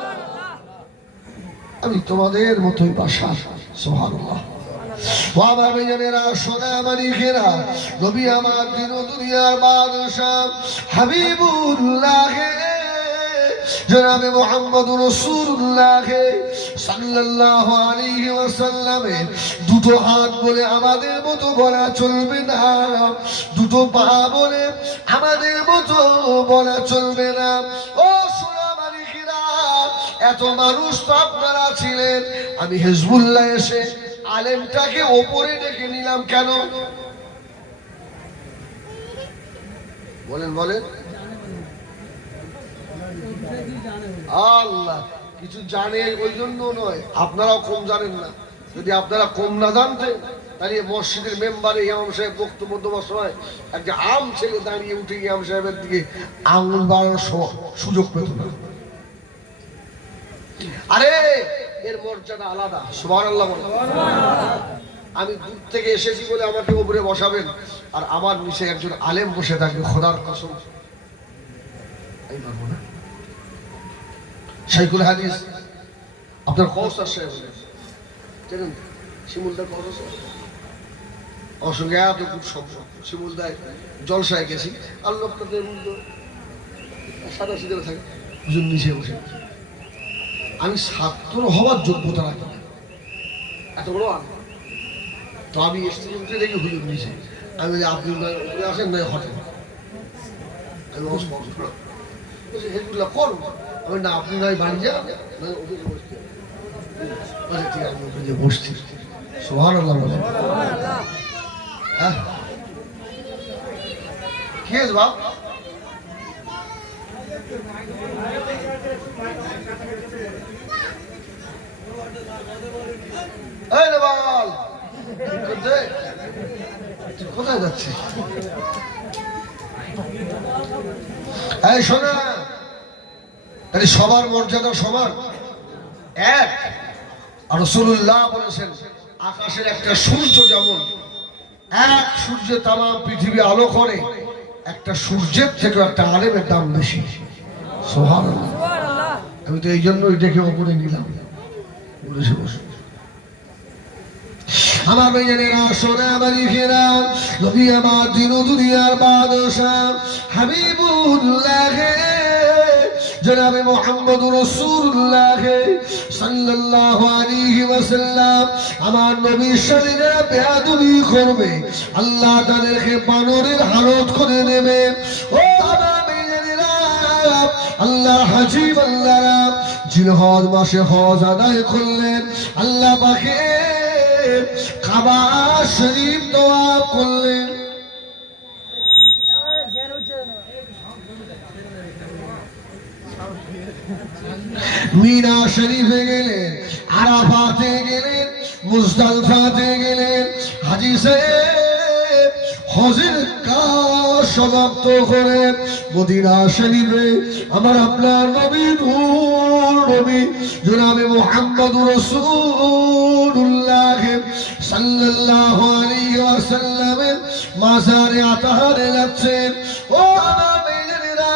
আমি তোমাদের মতোই বাশার। সুবহানাল্লাহ। ও আমার ভাইয়েরা, সোনা মানিকেরা, নবী আমার দিন ও দুনিয়ার বাদশাহ হাবিবুল্লাহ জনাবে মুহাম্মদুর রাসূলুল্লাহ সাল্লাল্লাহু আলাইহি ওয়াসাল্লাম দুটো হাত বলে আমাদের মতো বলা চলবে না, দুটো পা বলে আমাদের মতো বলা চলবে না। ও সোনা মানিকেরা, এত মানুষ তো আপনারা ছিলেন, আমি হিজবুল্লাহ এসে আলেমটাকে ওপরে ডেকে নিলাম কেন? বলেন বলেন। আল্লাহ কিছু জানে ওই জন্য নয়, আপনারাও কম জানেন না। যদি আপনারা কম না জানতেন তাহলে মসজিদের মেম্বারে ইমাম সাহেব বক্তব্য দেওয়ার সময় একটা আম ছেলে দাঁড়িয়ে উঠে ইমাম সাহেবের দিকে আঙুল বাড়ানোর সুযোগ পেত না। আরে এর মর্যাদা আলাদা। সুবহানাল্লাহ বলেন। আমি দূর থেকে এসেছি বলে আমাকে উপরে বসাবেন আর আমার নিচে একজন আলেম বসে থাকবে, খোদার কসম আমি পারবো না। শাইখুল হাদিস আপনার কৌসার সাহেব জানেন, শিমুলদার কৌসার সাহেব আমার সঙ্গে এত খুব সম্পর্ক। শিমুলদায় জলসায় গেছি আর লোকটাদের সাদা সিধে থাকে, হুজুর নিচে বসে। আমি ছাত্র হওয়ার যোগ্যতা রাখি না, এত বড় আমি তো। আমি স্টেজে উঠে দেখি হুজুর নিচে, আমি আপনি উপরে আসেন নয় হঠাৎ আমি হেজবুল্লাহ করুন, আমি না আপনি নয় বাড়ি যান ঠিক আছে আমি বসছি। সুবহানাল্লাহ বলেন। কি হয়েছে বাপ? কোথায় যাচ্ছে? এই শোনা, সবার মর্যাদা সমান এক। আর রাসূলুল্লাহ বলেছেন আকাশের একটা সূর্য যেমন এক সূর্যে তামাম পৃথিবী আলো করে, একটা সূর্যের থেকে একটা আলেমের দাম বেশি। সুবহানাল্লাহ। আমি তো এই জন্যই দেখে ওপরে নিলাম, বসে বসে। আমার ভাইয়েরা, সোনা মানিকেরা, নবী আমার দিন ও দুনিয়ার বাদশাহ হাবিবুল্লাহ জনাবে মুহাম্মদুর রাসূলুল্লাহ সাল্লাল্লাহু আলাইহি ওয়াসাল্লাম আমার নবীর সাথে যারা বেয়াদবি করবে আল্লাহ তাদেরকে বানরের হালত করে নেবে। ও আমার ভাইয়েরা, আল্লাহ হাজী বান্দারা জিলহজ মাসে হজ আদায় করলেন, আল্লাহ পাকে কাবা শরীফ তওয়াফ করলেন। মিনা শরীফে গেলেন, আরাফাতে গেলেন, মুজদালিফাতে গেলেন। হাজী সাহেব হজের কাজ সমাপ্ত করে মদিনা শরীফে আমার আপনার নবী নূর নবী জনাবে মুহাম্মদুর রাসূলুল্লাহ সাল্লাল্লাহু আলাইহি ওয়াসাল্লামের মাজারে আতাহারে যাচ্ছেন। ও আমার ভাইয়েরা,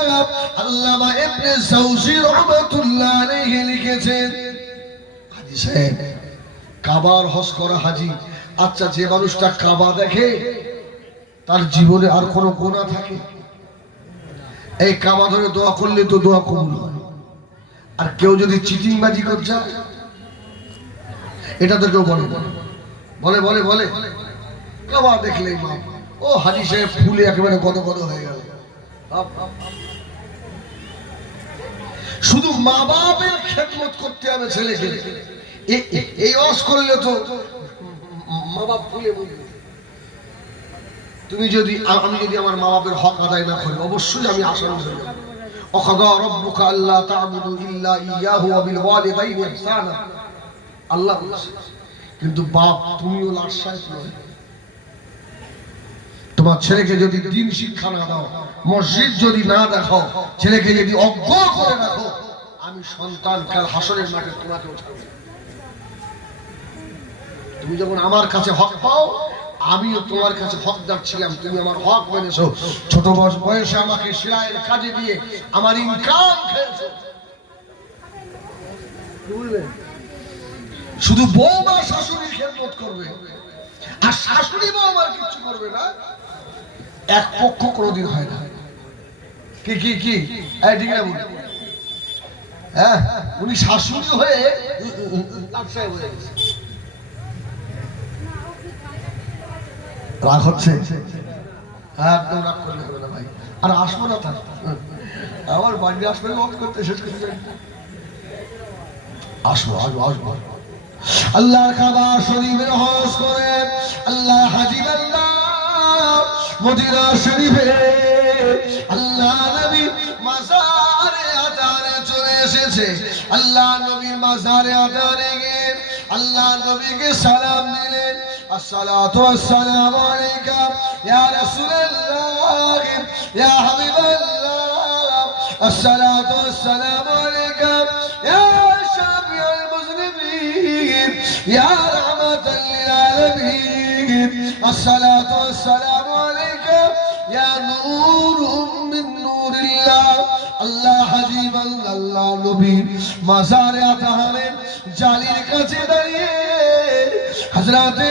আল্লামা ইবনে জাওজি রাহমাতুল্লাহ আলাইহি লিখেছেন, হাজী সাহেব কাবার হজ করা হাজী। আচ্ছা, যে মানুষটা কাবা দেখে তার জীবনে আর কোনো গুনাহ থাকে? এই কাবা ধরে দোয়া করলে তো দোয়া কবুল হয়। আর কেউ যদি চিটিংবাজি করে যায়, এটা তো কেউ বলে বলে বলে বলে কাবা দেখলেই মা, ও হাজী সাহেব ফুলে একেবারে গদ গদ হয়ে গেল। শুধু মা বাপের খেদমত করতে হবে ছেলেকে, এই ওয়াজ করলে তো মা বাপ ফুলে বলবে। তুমি যদি আমি যদি আমার মা বাপের হক আদায় না করি, অবশ্যই আমি আসামি হয়ে যাব। ওয়াকাদা রাব্বুকা আল্লা তা'বুদু ইল্লা ইয়াহু ওয়া বিল ওয়ালিদাইনি ইহসানা, আল্লাহ বলেছে। কিন্তু বাপ তুমিও লাশায় নয়। তোমার ছেলেকে যদি দ্বীন শিক্ষা না দাও, মসজিদ যদি না দেখাও, ছেলেকে যদি অজ্ঞ করে রাখো, আমি সন্তান কাল হাসরের মাঠে তোমাকে উঠাবো। তুমি যখন আমার কাছে হক পাও, আমিও তোমার কাছে হকদার ছিলাম, তুমি আমার হক মেনেছো। ছোট বয়সে আমাকে সেলাইয়ের কাজে দিয়ে আমার ইনকাম খেয়েছো। শুধু বৌমা শাশুড়ি খেদমত করবে, আর শাশুড়ি বৌমার কিছু করবে না, এক পক্ষ কোনোদিন হয় না। কি কি কি ঠিক না? হ্যাঁ, উনি শাশুড়ি হয়ে রাগ হচ্ছে, একদম রাগ করলে হবে না ভাই। আর আসবো না, তার আমার বাড়ি আসবে লক করতে শেষ করতে আসবো আসবো আসবো। আল্লাহর কাবা শরীফের হজ করে আল্লাহ হাজী আল্লাহ মদিনা শরীফে আল্লাহ নবী মাজারে আতারে চলে এসেছে। আল্লাহ নবীর মাজারে আতারে গিয়ে আল্লাহ নবীকে সালাম দিলেন, আসসালাতু ওয়াসসালামু আলাইকা ইয়া রাসূলুল্লাহ ইয়া হাবিবাল্লাহ, আসসালাতু ওয়াসসালামু আলাইকা ইয়া শাফিউল মুজনিবিন ইয়া রাহমাতাল লিল আলামিন, আসসালাতু ওয়াসসালামু আলাইকা ইয়া নূরুম মিন নূরিল্লাহ। আল্লাহ হাজীব আল্লাহ নবীর মাজারে আতাহারে জালির কাছে দাঁড়িয়ে হযরতে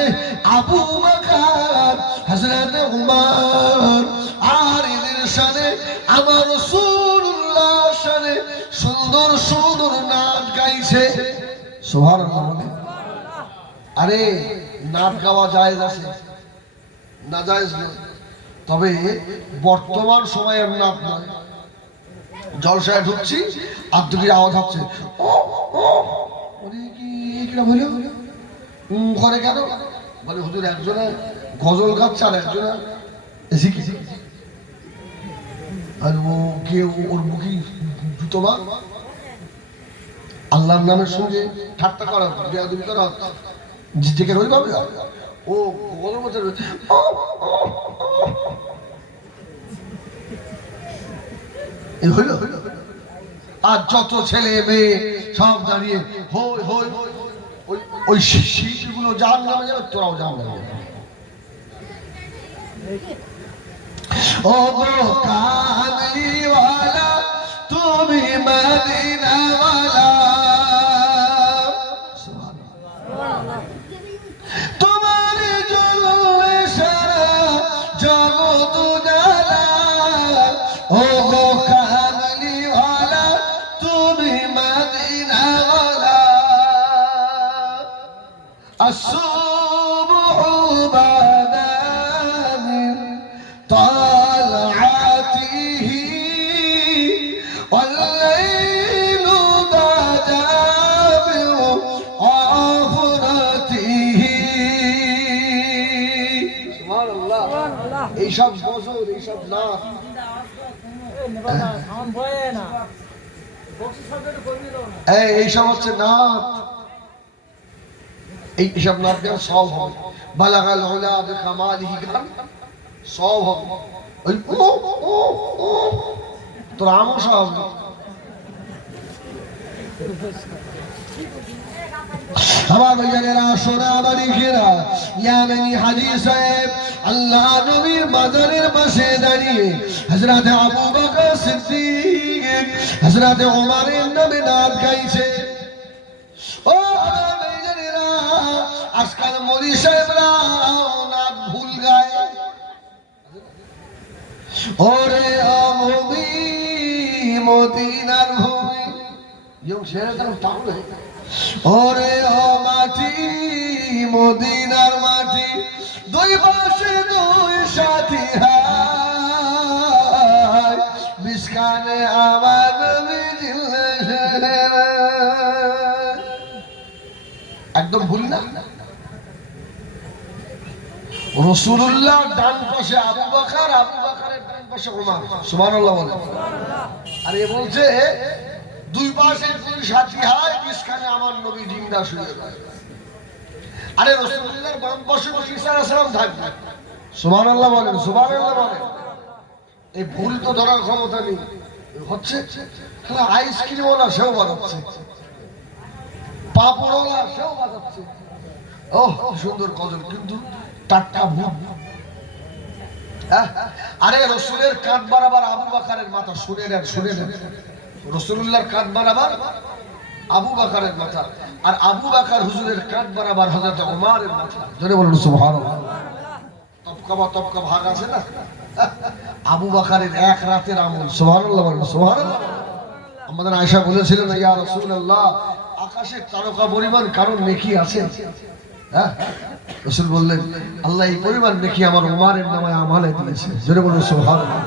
আবু বকর, হযরতে উমর আর এদের সাথে আমার রাসূলুল্লাহ সাথে সুন্দর সুন্দর নাচ গাইছে। সুবহানাল্লাহ বলে। আরে নাচ গাওয়া জায়েজ আছে, না জায়েজ নয়, তবে বর্তমান সময়ের নাচ নয়। জলসায় ঢুকছি, আব্দুলির আওয়াজ হচ্ছে, করে কেন বলে হুজুর একজনে গজল গাচ্ছে আর একজনে আর ও কেউ ওর বুকি জুতো বা আল্লাহর নামের সঙ্গে ঠাট্টা করা, বেয়াদবি করা, জিজ্ঞেস ওই ভাবে ও গজল বলছে। আর যত ছেলে মেয়ে সব দাঁড়িয়ে হই হই, ওই শিল্পীগুলো জাহান্নামে যাবে, তোরাও জাহান্নামে যাবে। ও গো কামলিওয়ালা তুমি মদিনাওয়ালা, তোমার জন্যে সারা জগৎ জ্বালা। ও গো কামলিওয়ালা তুমি মদিনাওয়ালা, الصبح بدا من طلعته والليل بدا من غفرته। سبحان الله। এইসব গজল, এইসব নাচ এইসব হচ্ছে নাচ। এইসব নাচ গান সব হবে। বালাগাল উলা বিকামালিহি গান সব হবে। ওই তোর আমও সব আমার ভাইজানেরা সোনা বাড়িখেরা ইয়ামেনি হাজী সাহেব আল্লাহ নবীর মাজারের পাশে দাঁড়িয়ে হযরত আবু বকর সিদ্দিক হযরত ওমরের নামে নাচ গাইছে। ও আমার ভাইজানেরা আজকাল মৌলভী সাহেবরা নাচ ভুল গায়। ওরে ভূমি মদিনার ভূমি ইয়ং শেরে তো তাহলে ওরে ও মাটি মদিনার মাটি দুই পাশে দুই সাথী হায় মিসকানে আমার নবী একদম ভুল না। রাসূলুল্লাহ ডান পাশে আবু বকর, আবু বকরের ডান পাশে ওমর। সুবহানাল্লাহ বলে। আর এ বলছে দুই পাশে দুই সাথী হয় মাঝখানে আমার নবী জিন্দা শুয়ে যায়। আরে রাসূলুল্লাহর বাম পাশে তো ঈসা আলাইহিস সালাম থাকবে। সুবহানাল্লাহ বলেন, সুবহানাল্লাহ বলেন। এই ভুল তো ধরার ক্ষমতা নেই। হচ্ছে তাহলে আইসক্রিম ওলা সেও বাজাচ্ছে, পাপড় ওলা সেও বাজাচ্ছে। ওহ সুন্দর গজল, কিন্তু টাটকা ভুল। আরে রাসূলের কাঁধ বরাবর আবু বকরের মাথা। শুনে নেন, শুনে নেন। রাসূলুল্লাহর কাঁধ বরাবর আবু বকরের মাথা, আর আবু বকর হুজুরের কাঁধ বরাবর হযরত ওমরের মাথা। জোরে বলুন সুবহানাল্লাহ। তপকা ভাগ আছে না। আবু বকরের এক রাতের আমল। সুবহানাল্লাহ বলুন, সুবহানাল্লাহ। আমাদের আয়েশা বলেছিলেন, ইয়া রাসূলুল্লাহ, আকাশের তারকা পরিমাণ কারণ নেকি আছে? হ্যাঁ, রাসূল বললেন, আল্লাহ এই পরিমাণ নেকি আমার ওমরের নামে আমলে দিয়েছে। জোরে বলুন সুবহানাল্লাহ।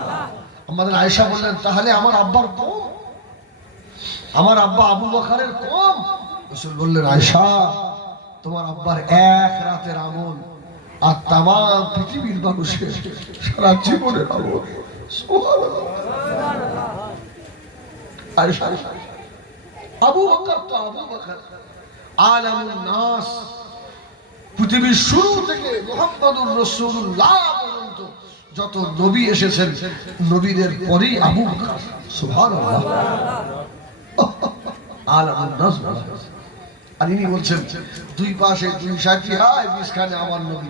আমাদের আয়েশা বললেন, তাহলে আমার আব্বার কম, আমার আব্বা আবু বকরের কম? রাসূল বললেন, আয়েশা তোমার আব্বার এক রাতের আমল আর তাম পৃথিবীর মানুষের সারা জীবনের আমল। সুবহানাল্লাহ। আয়েশা আবু বকর তো আবু বকর আলামুন নাস, পৃথিবীর শুরু থেকে মুহাম্মদুর রাসূলুল্লাহ পর্যন্ত যত নবী এসেছেন নবীদের পরেই আবু বকর। সুবহানাল্লাহ। আলামুন নাস। আর ইনি বলছেন দুই পাশে দুই সাথী হয় মাঝখানে আমার নবী।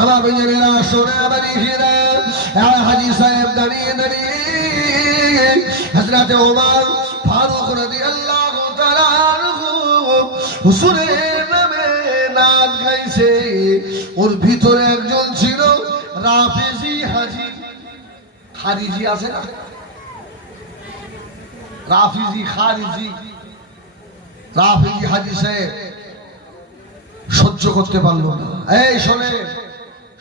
আমার ভাইয়েরা সোনা বাড়িখেরা হাজী সাহেব দাঁড়িয়ে দাঁড়িয়ে হযরত ওমর ফারুক রাদিয়াল্লাহু তাআলা আনহু হুজুরের নামে নাচ গাইছে। ওর ভিতরে একজন ছিল রাফিজি হাজী। খারিজি আছে না, রাফিজি খারিজি। রাফিজি হাজী সাহেব সহ্য করতে পারলো না। এই শোনে,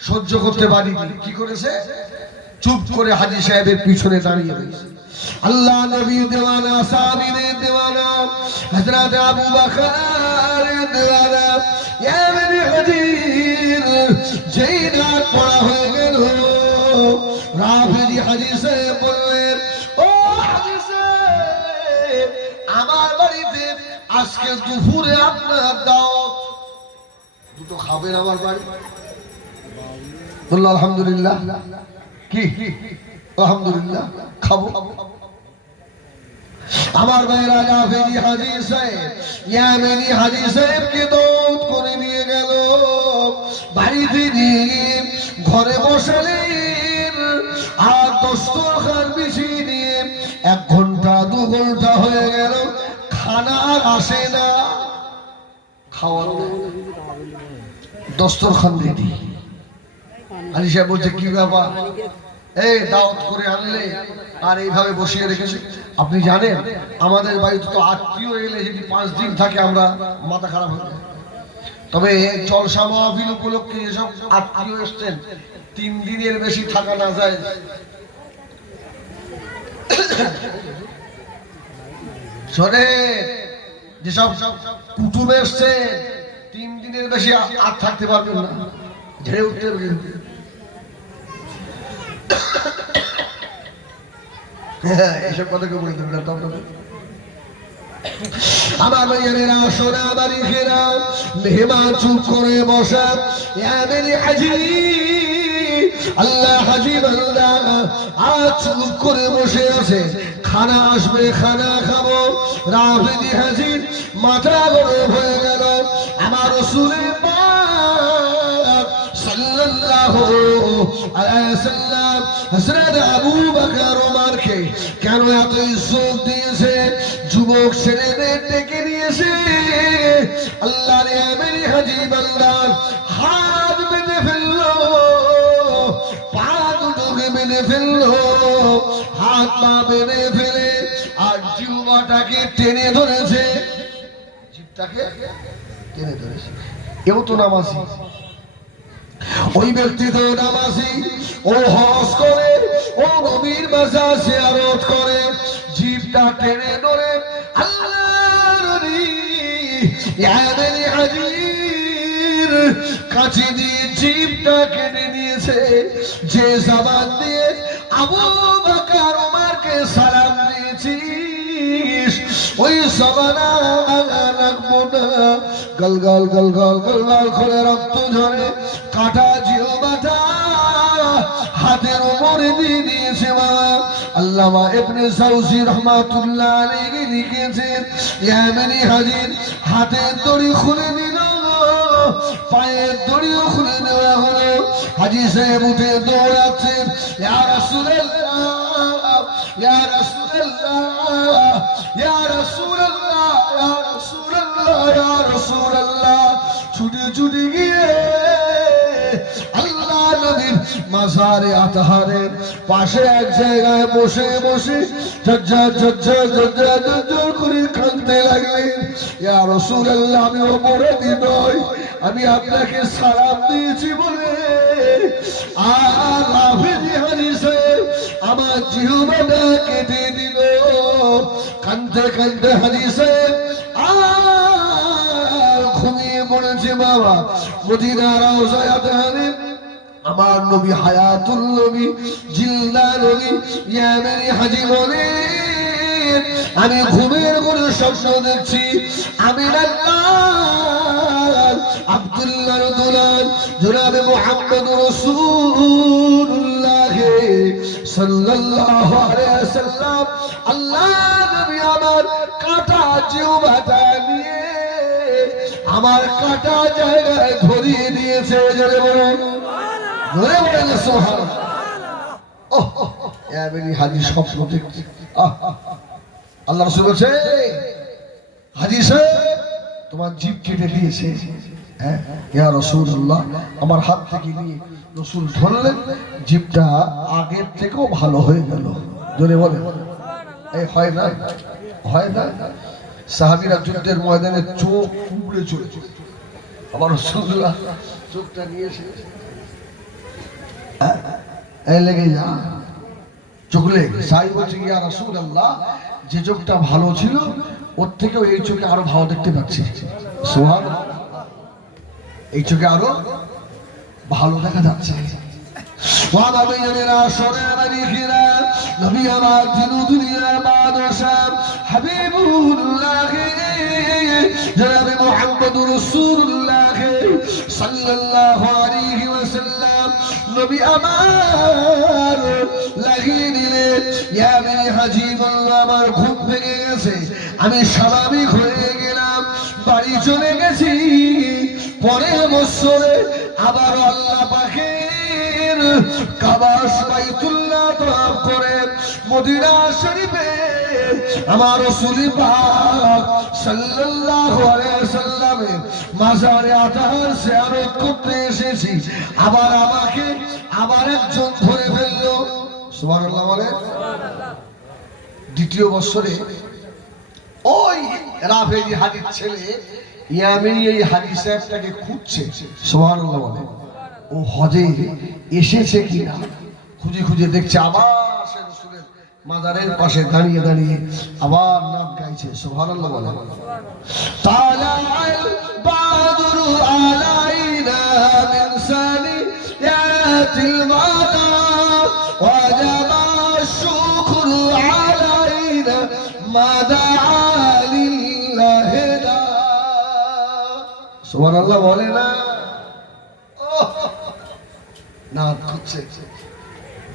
সহ্য করতে পারিনি। কি করেছে? চুপ করে হাজী সাহেবের পিছনে দাঁড়িয়ে রয়েছে। আল্লাহ নবী দেওয়ানা, সাহাবীদের দেওয়ানা, হযরত আবু বকরের দেওয়ানা, ইয়ামেনি হাজীর যেই রাত পড়া হয়ে গেল, রাফিজি হাজী সাহেব বললেন, ও হাজী সাহেব, আমার বাড়িতে আজকে দুপুরে আপনার দাওয়াত, দুটো খাবেন আমার বাড়ি? বলল আলহামদুলিল্লাহ। কি আলহামদুলিল্লাহ, খাবো। আমার ভাই রাজা ফেজি হাজী সাহেব ইয়ামেনি হাজী সাহেবকে দাওয়াত করে নিয়ে গেল বাড়িতে। নিয়ে ঘরে বসালেন আর দস্তরখান বিছিয়ে দিয়ে 1 ঘন্টা 2 ঘন্টা হয়ে গেল, খানা আর আসে না। খাওয়ার দস্তরখান রেডি। হাজী সাহেব বলছে, কি ব্যাপার? এই দাওয়াত করে আনলে আর এইভাবে বসিয়ে রেখেছে? আপনি জানেন আমাদের বাড়িতে তো আত্মীয় এলে যদি 5 দিন থাকে আমরা মাথা খারাপ হয়ে যায়। তবে জলসা মাহফিল উপলক্ষে যেসব আত্মীয় এসছেন 3 দিনের বেশি থাকা না যায়। শোনে, যেসব কুটুম এসছে 3 দিনের বেশি আর থাকতে পারবেন না, ঝেড়ে উঠতে পারবেন। এইসব কথা কেউ বলে দেবেন। আমার ভাইয়েরা সোনা বাড়ি ঘেরা মেহমান চুপ করে বসা ইয়ামেনি হাজি আল্লাহ হাজি বান্দা আজ চুপ করে বসে আছে খানা আসবে খানা খাবো রাফেজি হাজির মাথা গরম হয়ে গেল আমার রাসূলের পাক সাল্লাল্লাহু আলাইহি ওয়াসাল্লাম হযরত আবু বকর ওমরকে কেন এত ইজ্জত দিয়েছে যুবক ছেলেদের ডেকে নিয়েছে আল্লাহর ইয়ামেনি হাজি বান্দা হাত বেঁধে ফেললো পা দুটোকে বেঁধে ফেললো হাত পা বেঁধে ফেলে আর জিহ্বাটাকে টেনে ধরেছে জিহ্বাটাকে টেনে ধরেছে এও তো নামাজি ওই ব্যক্তি তো নামাজি ও হজ করে ও নবীর মাজার জিয়ারত করে জিহ্বাটা টেনে ধরে আল্লাহর নবী ইয়ামেনি হাজির কাছে দিয়ে জিহ্বাটা কেটে নিয়েছে যে জবান দিয়ে আবু বকর ওমরকে সালাম দিয়েছিস ওই জবান রাখবো না গলগল গলগল গলগল করে রক্ত ঝরে কাটা জিহ্বাটা হাতের উপরে দিয়ে দিয়েছে বাবা আল্লামা ইবনে জাওজি রাহমাতুল্লাহ আলাইহি লিখেছেন ইয়ামেনি হাজির হাতের দড়ি খুলে দিল পায়ের দড়িও খুলে দেওয়া হলো হাজী সাহেব উঠে দৌড়াচ্ছেন ইয়া রাসূলুল্লাহ ইয়া রাসূলুল্লাহ ইয়া রাসূলুল্লাহ ইয়া রাসূলুল্লাহ ইয়া রাসূলুল্লাহ ছুটে ছুটে গিয়ে আল্লাহ নবীর মাজারে আতহারের পাশে এক জায়গায় বসে বসে ঝরঝর ঝরঝর ঝরঝর ঝরঝর করে কাঁদতে লাগলেন ইয়া রাসূলুল্লাহ আমি অপরাধী নই আমি আপনাকে সালাম দিয়েছি বলে আর রাফেজি হাদিসে আমার জিহ্বাটা কেটে দিল কাঁদতে কাঁদতে হাদিসে আর ঘুমিয়ে পড়েছে বাবা মদিনা রওজায় আতহারের আমার নবী হায়াতুল নবী জিন্দা নবী ইয়ামেনি হাজি বলেন আমি ঘুমের ঘরে স্বপ্ন দেখছি আমি আব্দুল্লাহর দুলাল জনাবে মুহাম্মদ রাসূলুল্লাহ সাল্লাল্লাহু আলাইহি ওয়াসাল্লাম আল্লাহ নবী আমার কাটা জিহ্বাটা নিয়ে আমার কাটা জায়গায় ধরিয়ে দিয়েছে জোরে বলুন ধরে বলেন সুবহানাল্লাহ ওহ ইয়ামেনি হাজি স্বপ্ন দেখছি আল্লাহ রাসূল বলছে হাজি সাহেব তোমার জিভ কেটে দিয়েছে হ্যাঁ ইয়া রাসূলুল্লাহ আমার হাত থেকে নিয়ে রাসূল ধরলেন জিভটা আগের থেকেও ভালো হয়ে গেল জোরে বলেন এই হয় না সাহাবীরা যুদ্ধের ময়দানে চোখ উপড়ে চলে আমার রাসূলুল্লাহ চোখটা নিয়ে এসে এই লেগে যা চোখলে সাই বলছে ইয়া রাসূলুল্লাহ যে চোখটা ভালো ছিল ওর থেকেও এই চোখে আরো ভালো দেখতে পাচ্ছি সুবহানাল্লাহ এই চোখে আরো ভালো দেখা যাচ্ছে ওয়াদা বাইনা সরারা লিখিরা নবী আমার দিন দুনিয়ার বাদশা হাবিবুল্লাহ জনাবে মুহাম্মদুর রাসূলুল্লাহ সাল্লাল্লাহু আলাইহি ওয়াসাল্লাম নবী আমার লাগিয়ে দিলেন ইয়ামেনি হাজি বলল আমার ঘুম ভেঙে গেছে আমি স্বাভাবিক হয়ে গেলাম বাড়ি চলে গেছি পরের বছরে আবার আল্লাহ পাকের কাবা বাইতুল্লাহ তওয়াফ করে মদিনা শরীফে আমার রাসূল পাক সাল্লাল্লাহু আলাইহি ওয়াসাল্লামের মাজারে আতহার জিয়ারত করতে এসেছি আবার আমাকে আবার একজন ধরে ফেললো সুবহানাল্লাহ বলে দ্বিতীয় বছরে ওই রাফেজি হাজির ছেলে ইয়ামেনি এই হাজি সাহেবটাকে খুঁজছে সুবহানাল্লাহ বলে ও হজে এসেছে কিনা খুঁজে খুঁজে দেখছে আবার সে রাসূলের মাজারের পাশে দাঁড়িয়ে দাঁড়িয়ে আবার নাম গাইছে সুবহানাল্লাহ বলে তালাল বাদরু আলাইনা মিন সানিয়াতিল মাদা ওয়াজাবা শুকরু আলাইনা মাদা সুবহানাল্লাহ বলে না? না হচ্ছে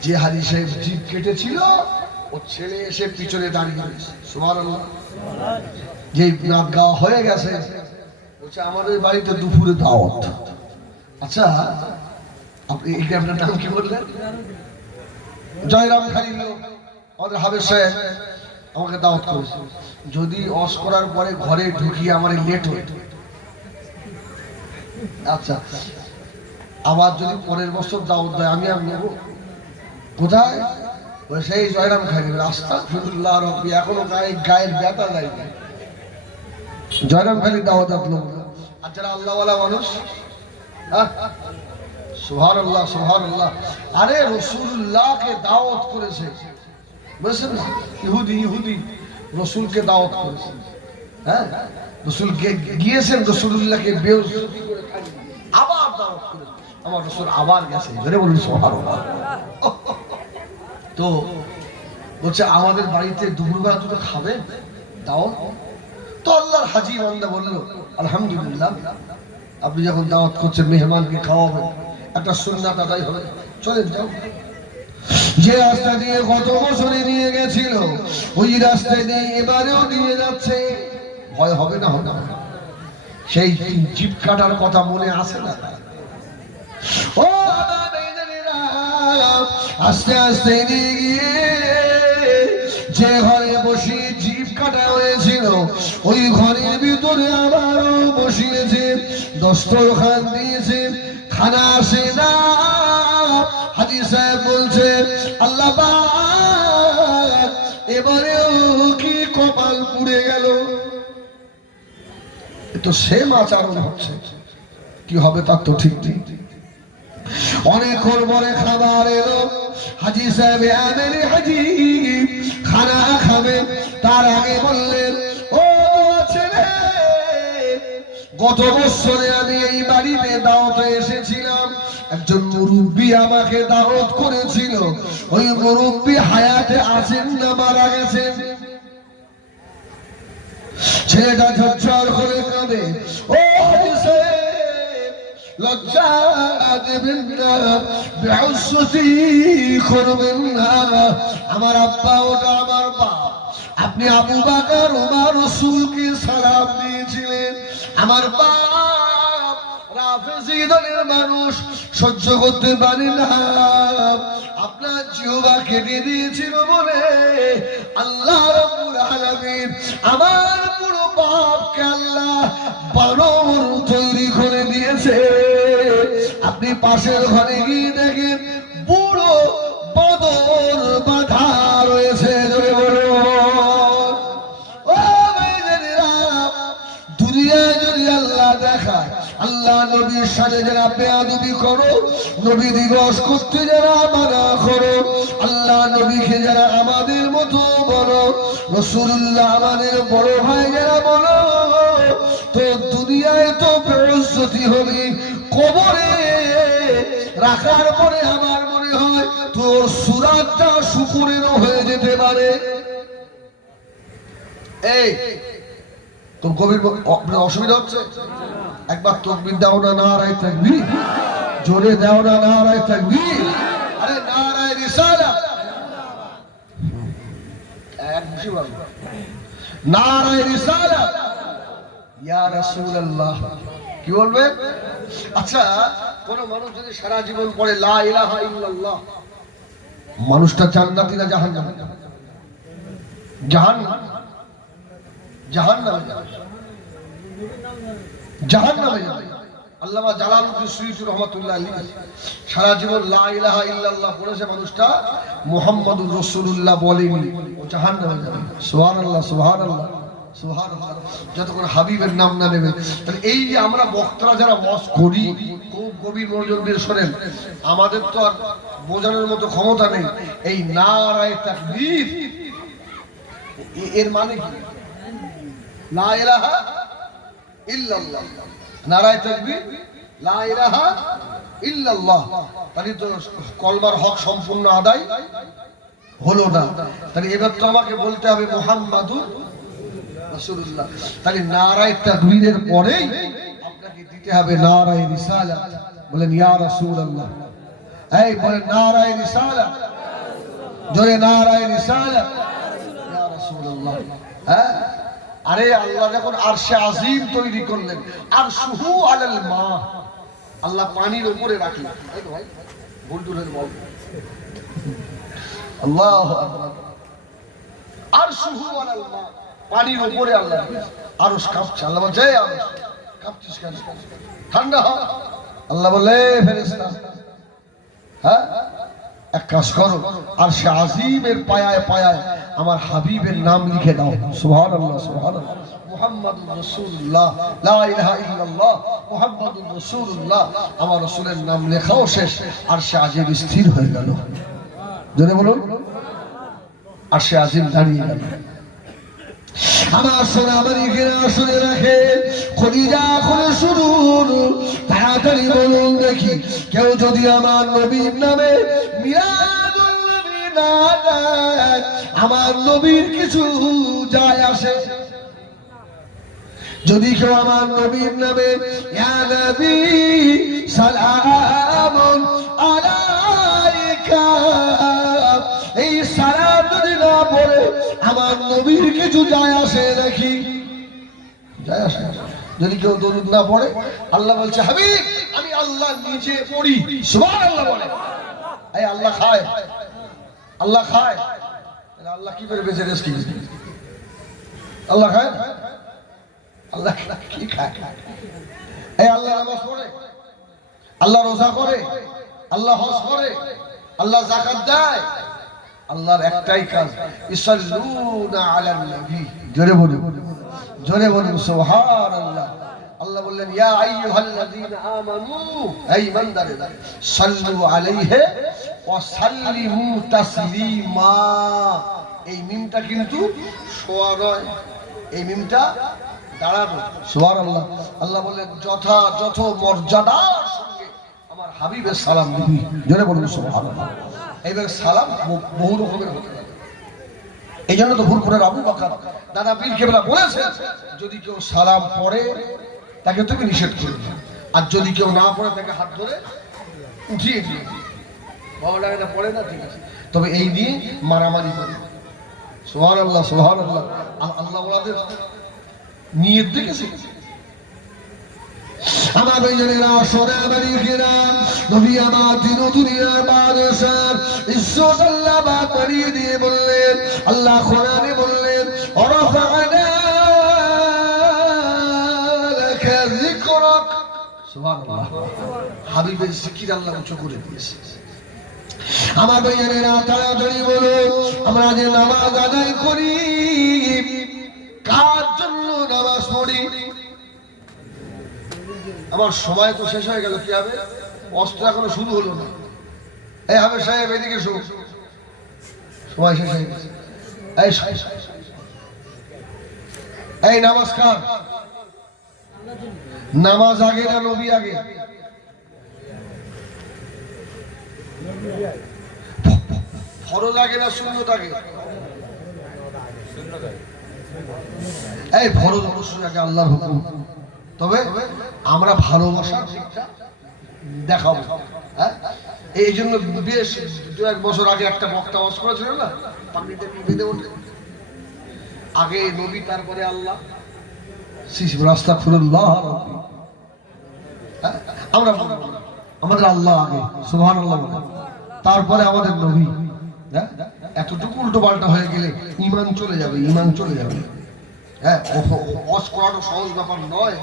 যে হাজি সাহেব জিভ কেটেছিল ও ছেলে এসে পিছনে দাঁড়িয়ে গেছে। সুবহানাল্লাহ। যে নাচ গাওয়া হয়ে গেছে বলছে আমাদের বাড়িতে দুপুরে দাওয়াত। আচ্ছা আপনি এই আপনার নাম কি বললেন? জয়রাম খালি লোক আমাদের হাবেজ সাহেব আমাকে দাওয়াত করেছে। যদি অস করার পরে ঘরে ঢুকিয়ে আমার লেট হইত, আচ্ছা আবার যদি পরের বছর দাওয়াত দেয় আমি আর নেব কোথায়? সেই জয়রাম খালি আস্তাগফিরুল্লাহ রাব্বি, এখনো গায়ের ব্যথা যায়নি। জয়রাম খালি দাওয়াত লোক। আর যারা আল্লাহওয়ালা মানুষ, সুবহানাল্লাহ সুবহানাল্লাহ। আরে রাসূলুল্লাহকে দাওয়াত করেছে, বুঝছেন না? ইহুদি রাসূলকে দাওয়াত করেছে। হ্যাঁ, রাসূলকে গিয়েছেন, রাসূলুল্লাহকে বেইজ্জতি করে আবার দাওয়াত করেছে। আমার রাসূল আবার গেছে, জোরে বলুন সুবহানাল্লাহ। তো বলছে আমাদের বাড়িতে দুপুরবেলা দুটো খাবে দাওয়াত। তো আল্লাহর হাজী বান্দা বলল আলহামদুলিল্লাহ, আপনি যখন দাওয়াত করছেন মেহমানকে খাওয়াবেন, একটা সুন্নাত আদায় হবে, চলে যাও। যে রাস্তা দিয়ে গত বছরে নিয়ে গেছিল ওই রাস্তা দিয়ে এবারেও নিয়ে যাচ্ছে। ভয় হবে না? হবে না? সেই জিভ কাটার কথা মনে আসে না? ও আস্তে আস্তে নিয়ে গিয়ে যে ঘরে বসিয়ে জিভ কাটা হয়েছিল ওই ঘরের ভিতরে আবারও বসিয়েছে, দস্তরখান দিয়েছে, খানা আসে না। হাজী সাহেব বলছে আল্লাহ পাক এবারেও কি কপাল পুড়ে গেল। তো সেম আচরণ হচ্ছে, কি হবে তার তো ঠিক নেই। অনেকক্ষণ পরে খাবার এলো, হাজী সাহেব আমেরি হাজী খানা খাবেন, তার আগে বললেন ও ছেলে, গত বছরে আমি এই বাড়িতে দাওয়াতে এসেছিলাম, একজন মুরব্বী আমাকে দাওয়াত করেছিল, ওই মুরব্বী হায়াতে আছেন না মারা গেছেন? ছেলেটা ঝরঝর করে কাঁদে। ও হাজী সাহেব লজ্জা দেবেন না, বেউসতি করবেন না, আমার আব্বা ওটা আমার বাপ। আপনি আবু বকর ওমর রাসূলকে সালাম দিয়েছিলেন, আমার বাপ রাফেজি দলের মানুষ সহ্য করতে পারে না, আপনার জিহ্বা কেটে দিয়েছিল বলে আল্লাহ রাব্বুল আলামিন আমার পুরো বাপকে আল্লাহ বানর তৈরি করে দিয়েছে। আপনি পাশের ঘরে গিয়ে দেখেন বুড়ো বাঁদর বাঁধা রয়েছে। জোরে বলো ও ভাইজানেরা, দুনিয়ায় যদি আল্লাহ দেখায়, আল্লাহ নবীর সাথে যারা বেয়াদবি করো, নবী দিবস করতে যারা মানা করো, আল্লাহ নবীকে যারা আমাদের মতো বলো, রাসূলুল্লাহ আমাদের বড় ভাই যারা বলো, তো দুনিয়ায় তো বেইজ্জতি হবে, কবরে রাখার পরে আমার মনে হয় তোর সুরাতটা শুকুরেরও হয়ে যেতে পারে। এই তোর গভীর অসুবিধা হচ্ছে? একবার তাকবীর দাও না, নারায়ে তাকবীর, জোরে দাও না, নারায়ে তাকবীর। আরে নারায়ে রিসালাত, এক খুশি বল, নারায়ে রিসালাত, ইয়া রাসূলুল্লাহ। কি বলবে? আচ্ছা কোন মানুষ যদি সারা জীবন পড়ে লা ইলাহা ইল্লাল্লাহ, মানুষটা জান্নাতি না জাহান্নামী? জাহান্নামী, জাহান্নামে যাবে, জাহান্নামে যাবে। আল্লামা জালালউদ্দিন সুয়ুতী রাহমাতুল্লাহ আলাইহি সারা জীবন লা ইলাহা ইল্লাল্লাহ পড়েছে, মানুষটা মুহাম্মাদুর রাসূলুল্লাহ বলেনি, ও জাহান্নামে যাবে। সুবহানাল্লাহ সুবহানাল্লাহ সুবহানাল্লাহ। যতক্ষণ হাবিবের নাম না নেবে। তাহলে এই যে আমরা বক্তারা যারা ওয়াজ করি, খুব গভীর মনোযোগ দিয়ে শোনেন, আমাদের তো আর বোঝানোর মতো ক্ষমতা নেই। এই নারায়ে তাকবীর এর মানে কি? লা ইলাহা ইল্লাল্লাহ, নারায়ে তাকবীর লা ইলাহা ইল্লাল্লাহ। তাহলে তো কলমার হক সম্পূর্ণ আদায় হলো না। তাহলে এবার তো আমাকে বলতে হবে মুহাম্মাদুর রাসূলুল্লাহ। তাহলে নারায়ে তাকবীরের পরেই আপনাকে আপনাকে দিতে হবে নারায়ে রিসালাত। বলেন ইয়া রাসূলুল্লাহ। এই বলেন নারায়ে রিসালাত, জোরে নারায়ে রিসালাত, ইয়া রাসূলুল্লাহ। হ্যাঁ, আরে আল্লাহ যখন আরশে আজিম তৈরি করলেন, আরশুহু আলাল মা, আল্লাহ পানির উপরে রাখলেন। এই তো ভাই বুলদুলের বল, আল্লাহু আকবার। আরশুহু আলাল মা, পানির উপরে আল্লাহ, আরশ কাঁপছে। আল্লাহ বলছে এই আরশ কাঁপছিস কেন, ঠান্ডা হ। আল্লাহ বলে ফেরেশতা, হ্যাঁ এক কাজ করো, আরশে আজিমের পায়ায় পায়ায় আমার হাবিবের নাম লিখে দাও। সুবহানাল্লাহ, সুবহানাল্লাহ, মুহাম্মাদুর রাসূলুল্লাহ, লা ইলাহা ইল্লাল্লাহ মুহাম্মাদুর রাসূলুল্লাহ। আমার রাসূলের নাম লেখাও শেষ, আরশে আজিম স্থির হয়ে গেল। জোরে বলুন, আরশে আজিম দাঁড়িয়ে গেল। আমার সোনা মালিকেরা শুনে রাখে, খলিজা খুলে শুনুন, তাড়াতাড়ি বলুন দেখি, কেউ যদি আমার নবীর নামে মিলাদুন নবী না দেয়, আমার নবীর কিছু যায় আসে? যদি কেউ আমার নবীর নামে ইয়া নবী সালামুন আলাইকা, এই সালাম যদি না পড়ে আমার নবীর কিছু যায় আসে নাকি? যায় আসে। যদি কেউ দরুদ না পড়ে, আল্লাহ বলছে হাবিব আমি আল্লাহ নিজে পড়ি। সুবহানাল্লাহ বলে। এই আল্লাহ খায়, আল্লাহ খায়, আল্লাহ কি করে বেঁচে রেস্ট কি? আল্লাহ খায়, আল্লাহ কি খায়? এই আল্লাহ নামাজ পড়ে, আল্লাহ রোজা করে, আল্লাহ হজ করে, আল্লাহ যাকাত দেয়। আল্লাহর একটাই কাজ, ইসাল্লুনা আলান নবী। জোরে বলুন, জোরে বলুন সুবহানাল্লাহ। আল্লাহ বললেন ইয়া আইয়ুহাল্লাযীনা আমানু, এই ইমানদারেরা, সাল্লু আলাইহি ওয়া সাল্লিমু তাসলিমা। এই মিমটা কিন্তু শোয়া নয়, এই মিমটা দাঁড়ানো। সুবহানাল্লাহ। আল্লাহ বললেন যথাযথ মর্যাদার সঙ্গে আমার হাবিবের সালাম দিবি। জোরে বলুন সুবহানাল্লাহ। এইবার সালাম বহু রকমের হতে পারে। এই জন্য তো ফুরফুরের আবু বকর দাদা পীর কেবলা বলেছে, যদি কেউ সালাম পড়ে তাকে তুমি নিষেধ করবে, আর যদি কেউ না পড়ে তাকে হাত ধরে উঠিয়ে দিয়ে বাবা লাগে না, পড়ে না ঠিক আছে, তবে এই নিয়ে মারামারি করে। সুবহানাল্লাহ, সুবহানাল্লাহ। আল্লাহ ওয়ালাদের নিয়ত দেখেছে। আমার ভাইয়েরা সোনা মালিকেরা, নবী আমার দিন দুনিয়ার বাদশাহ ইজ্জত আল্লাহ বাদ বাড়িয়ে দিয়ে বললেন, আল্লাহ কোরআনে বললেন ওয়ারাফা'না লাকা যিকরাক। সুবহানাল্লাহ। হাবিবের জিকির আল্লাহ উঁচু করে দিয়েছে। আমার ভাইয়েরা তাড়াতাড়ি বলুন, আমরা যে নামাজ আদায় করি কার জন্য নামাজ পড়ি? আমার সময় তো শেষ হয়ে গেল, কি হবে? অস্ত্র এখনো শুরু হলো না। এই হবে সাহেব এদিকে শোন, সময় শেষ হয়ে গেছে। এই নামাজ কার? নামাজ আগে না নবী আগে? ফরজ আগে না সুন্নত আগে? এই ফরজ অবশ্যই আগে, আল্লাহর হুকুম। তবে আমরা ভালোবাসার দিকটা দেখাবো। হ্যাঁ, এই জন্য বেশ 2-1 বছর আগে একটা বক্তা ওয়াজ করেছিল না, পাগড়িতে বেঁধে ওঠে, আগে নবী তারপরে আল্লাহ। আস্তাগফিরুল্লাহ। আমরা আমাদের আল্লাহ আগে, সুবহানাল্লাহ, তারপরে আমাদের নবী। এতটুকু উল্টো পাল্টা হয়ে গেলে ঈমান চলে যাবে, ঈমান চলে যাবে। হ্যাঁ, ওয়াজ করানো সহজ ব্যাপার নয়।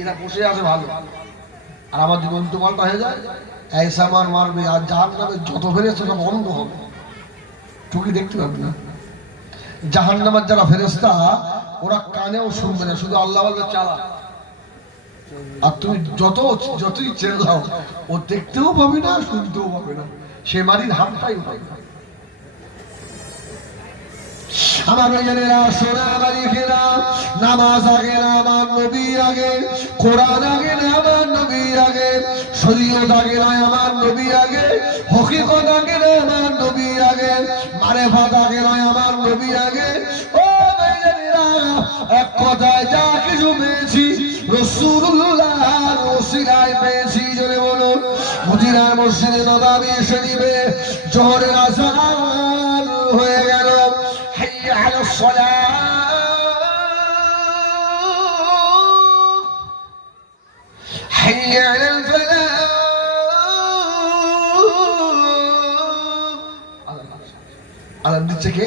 এরা বসে আছে ভালো, আর আমার যদি উল্টো পাল্টা হয়ে যায়, ऐसा मार मारবে, আর জাহান্নামে যত ফেরেশতা সব অন্ধ হবে, চোখে দেখতে পাবে না। জাহান্নামের যারা ফেরেশতা ওরা কানেও শুনবে না, শুধু আল্লাহ বলবে চালা। আর তুমি যতই চেল্লাও ও দেখতেও পাবে না, শুনতেও পাবে না, সে মারির হাতটাই পাবে না। আমার ভাইয়েরা সোনা মালিকেরা, নামাজ আগে না আমার নবী আগে, কোরআন আগে না আমার নবী আগে, শরীয়ত আগে না আমার নবী আগে, হকিকত আগে না আমার নবী আগে, মারেফাত আগে নয় আমার নবী আগে। ও ভাইয়েরা, এক কথায় যা কিছু পেয়েছি রাসূলুল্লাহর জায়গায় পেয়েছি, জোরে বলুন। মদিনার মসজিদে নববী শরীফে জোহরের আযান হয়ে গেল। হাইয়া আলাস সালাহ, হাইয়া আলাল ফালাহ। আযান দিচ্ছে কে?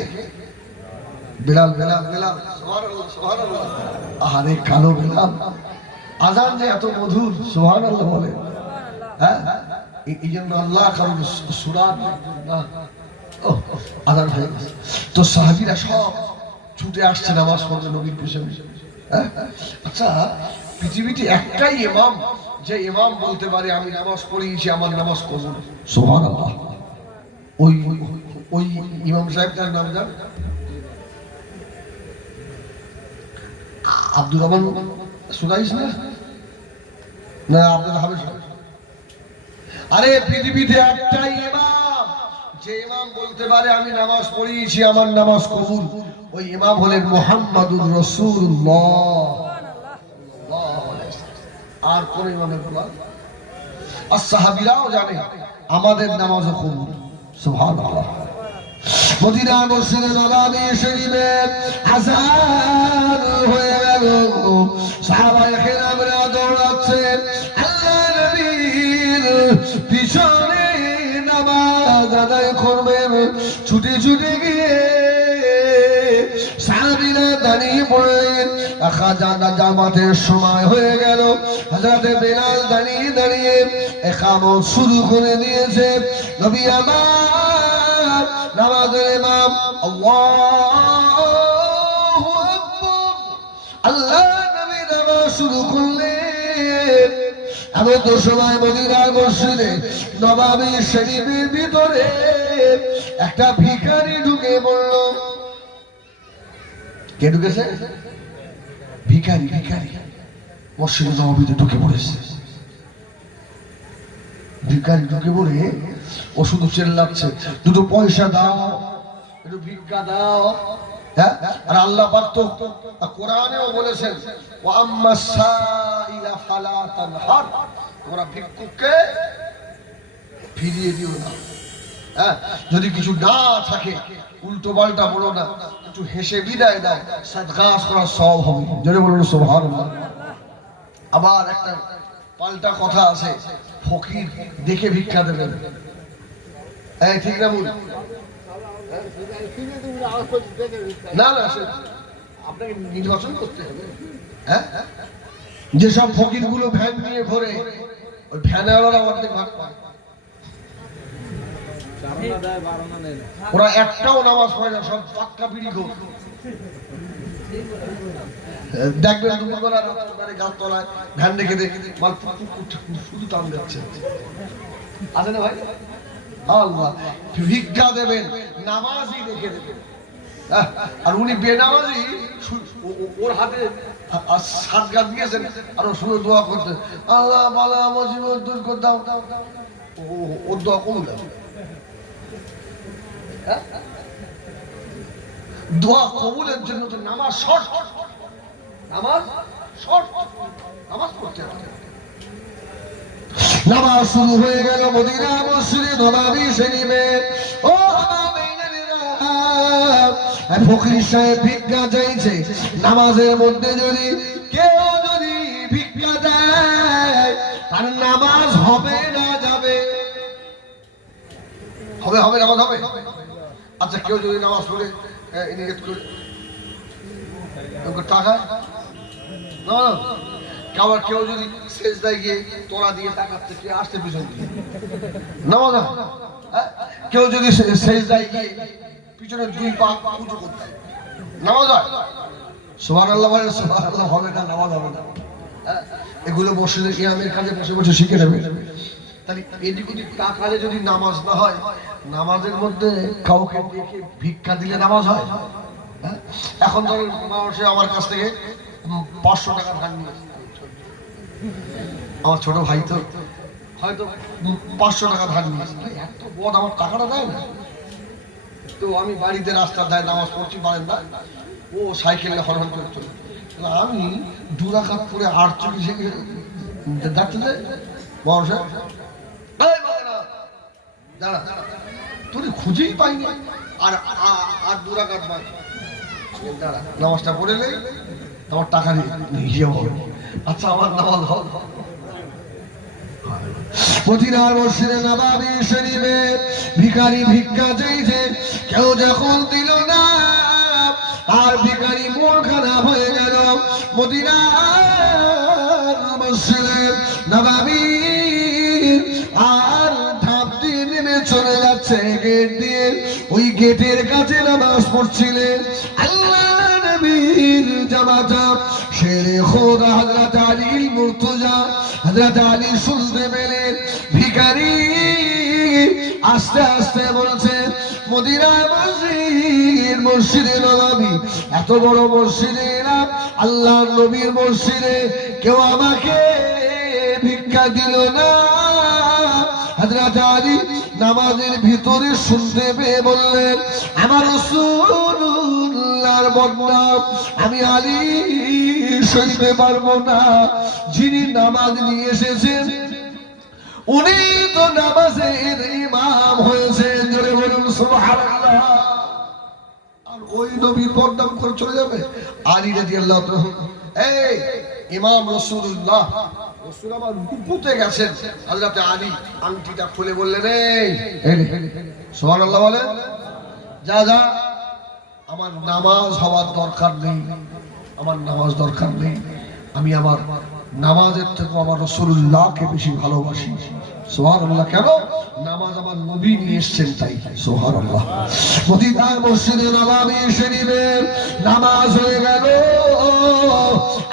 বেলাল। বেলাল বেলাল, সুবহানাল্লাহ সুবহানাল্লাহ। আরে কালো বেলাল, আযান যে এত মধুর, সুবহানাল্লাহ বলে। হ্যাঁ, এই জন্য আল্লাহ কারণ সুরাত না আযান হয়ে গেছে তো সাহাবীরা সব ছুটে আসছে নামাজ পড়তে নবীর পিছনে। আচ্ছা, পৃথিবীতে একটাই ইমাম, যে ইমাম বলতে পারে আমি নামাজ পড়িয়েছি, আমার নামাজ কবুল। সুবহানাল্লাহ। ওই ওই ইমাম সাহেবটার নাম জান? আব্দুর রহমান শুনাইস না? না, আব্দুল হামিদ। আরে পৃথিবীতে একটাই ইমাম, যে ইমাম বলতে পারে আমি নামাজ পড়িয়েছি, আমার নামাজ কবুল। ওই ইমাম হলেন মুহাম্মাদুর রাসূলুল্লাহ। আর কোন ইমামের বলা? আর সাহাবীরাও জানে আমাদের নামাজ কবুল। সুবহানাল্লাহ। মদিনার মসজিদে নববী শরীফে আযান হয়ে গেল। সাহাবায়ে কেরামরা দৌড়াচ্ছেন আল্লাহর নবীর পিছনে নামাজ আদায় করবেন। ছুটে ছুটে গিয়ে সাহাবীরা দাঁড়িয়ে পড়লেন। জামাতের সময় হয়ে গেল। হযরত বেলাল দাঁড়িয়ে দাঁড়িয়ে ইকামত শুরু করে দিয়েছে। নবী আমার নামাজের ইমাম আল্লাহু আকবার, আল্লাহ নবী নামাজ শুরু করলেন। এমন তো সময় মদিনার মসজিদে নববী শরীফের ভিতরে একটা ভিখারি ঢুকে পড়ল। কে ঢুকেছে? ভিখারি। ভিখারি মসজিদে নববীতে ঢুকে পড়েছে। ভিখারি ঢুকে পড়ে ও শুধু চেল্লাচ্ছে, দুটো পয়সা দাও, একটু ভিক্ষা দাও। হ্যাঁ, আর আল্লাহ পাক তো কোরআনেও বলেছেন ওয়া আম্মাস সাইলা ফালা তানহার, তোমরা ভিক্ষুককে ফিরিয়ে দিও না। হ্যাঁ, যদি কিছু না থাকে উল্টো পাল্টা বলো না, একটু হেসে বিদায় দাও, সাদকা করার সওয়াব হবে। জোরে বলুন সুবহানাল্লাহ। আবার একটা পাল্টা কথা আছে, ফকির দেখে ভিক্ষা দেবেন। এই ঠিক না বল? না না, আপনাকে নির্বাচন করতে হবে। হ্যাঁ, যেসব ফকির গুলো ভ্যান নিয়ে ঘোরে, ওই ভ্যানওয়ালারা অর্ধেক ভাগ পায়। ওরা একটাও নামাজ পড়ে না, সব পাক্কা বিড়ি ঘোর। দেখবেন দুপুরবেলা রাস্তার গাছ তলায় ভ্যান রেখে মাল শুধু টান যাচ্ছে। আছে না ভাই? আল্লাহ, ভিক্ষা দেবেন, নামাজই রেখে দেবেন। আর উনি বেনামাজি, ওর হাতে সাত গাছ দিয়েছেন আর শুধু দোয়া করতেন, আল্লাহ বালা মুসিবত দূর করে দাও। ওর দোয়া কবুল হবে। দোয়া কবুলের জন্য তো নামাজ শর্ট। নামাজ শর্ট, নামাজ পড়তে হবে। নামাজ শুরু হয়ে গেল মদিনা মসজিদে নববী শরীফে। ও ফকির সাহেব ভিক্ষা চাইছে। নামাজের মধ্যে যদি কেউ যদি ভিক্ষা দেয়, তার নামাজ হবে না যাবে? হবে হবে, নামাজ হবে। আচ্ছা, কেউ যদি নামাজ পড়ে নিয়ত করে টাকা না, আবার কেউ যদি সেজদায় গিয়ে তোলা দিয়ে টাকাচ্ছে, কে আসতে পিছন দিয়ে নামাজ? কেউ যদি সেজদায় গিয়ে পিছনে দুই পা পুজো করতে নামাজ হয়? সুবহানাল্লাহ বলে সুবহানাল্লাহ। হবে না, নামাজ হবে না। এগুলো মসজিদে ইমামের কাছে বসে বসে শিখে নেবে। তাহলে এদিক ওদিক তাকালে যদি নামাজ না হয়, নামাজের মধ্যে কাউকে দেখে ভিক্ষা দিলে নামাজ হয়? এখন ধরো মানুষে আমার কাছ থেকে 500 টাকা ধার নিয়েছে, আমার ছোট ভাই তো হয়তো 500 টাকা ধার নিয়েছে। এত বদ, আমার টাকাটা দেয় না। তো আমি বাড়িতে রাস্তার ধারে নামাজ পড়ছি, পারেন না, ও সাইকেলে হরহর করে চলে। আমি 2 রাকাত পরে 48 ডাকতে দে মহাশয়, দাঁড়া, তুই খুঁজেই পাইনি। আর আর 2 রাকাত বাকি, দাঁড়া, নামাজটা পড়ে নেই, তোমার টাকা নিয়ে হবে। আচ্ছা, আমার নামাজ হল। মদিনার মসজিদে নববী শরীফে ভিখারি ভিক্ষা চাইছে, কেউ যখন দিল না আর ভিখারি মন খারাপ হয়ে গেল। মদিনার মসজিদে নববী আর ধাপ দিয়ে নেমে চলে যাচ্ছে গেট দিয়ে। ওই গেটের কাছে নামাজ পড়ছিলেন আল্লাহ নবীর জামাতা শেরে খোদা হযরত আলী মুর্তজা। হযরত আলী শুনতে পেলেন ভিখারি আস্তে আস্তে বলছে, মদিনার মসজিদ, মসজিদে নববী, এত বড় মসজিদে না, আল্লাহর নবীর মসজিদে কেউ আমাকে ভিক্ষা দিল না। হযরত আলী নামাজের ভিতরে শুনতে পেয়ে বললেন, আমার রাসূলুল্লাহর বদনাম আমি আলী সইতে পারবো না। যিনি নামাজ নিয়ে এসেছেন উনি তো নামাজের ইমাম হয়েছেন, জোরে বলুন সুবহানাল্লাহ। আর ওই নবীর বদনাম করে চলে যাবে? আলী রাদিয়াল্লাহু তাআলা, এই ইমাম রাসূলুল্লাহ, রাসূল আমার রুকুতে গেছেন। হযরত আলী আংটিটা খুলে বললেন, এই সুবহানাল্লাহ বলেন, যা যা, আমার নামাজ হওয়ার দরকার নেই, আমার নামাজ দরকার নেই, আমি আমার নামাজের থেকে আমার রাসূলুল্লাহকে বেশি ভালোবাসি। সুবহানাল্লাহ। কেন? নামাজ আমার নবী নিয়ে এসেছেন তাই। সুবহানাল্লাহ। মদিনার মসজিদে নববী শরীফের নামাজ হয়ে গেল।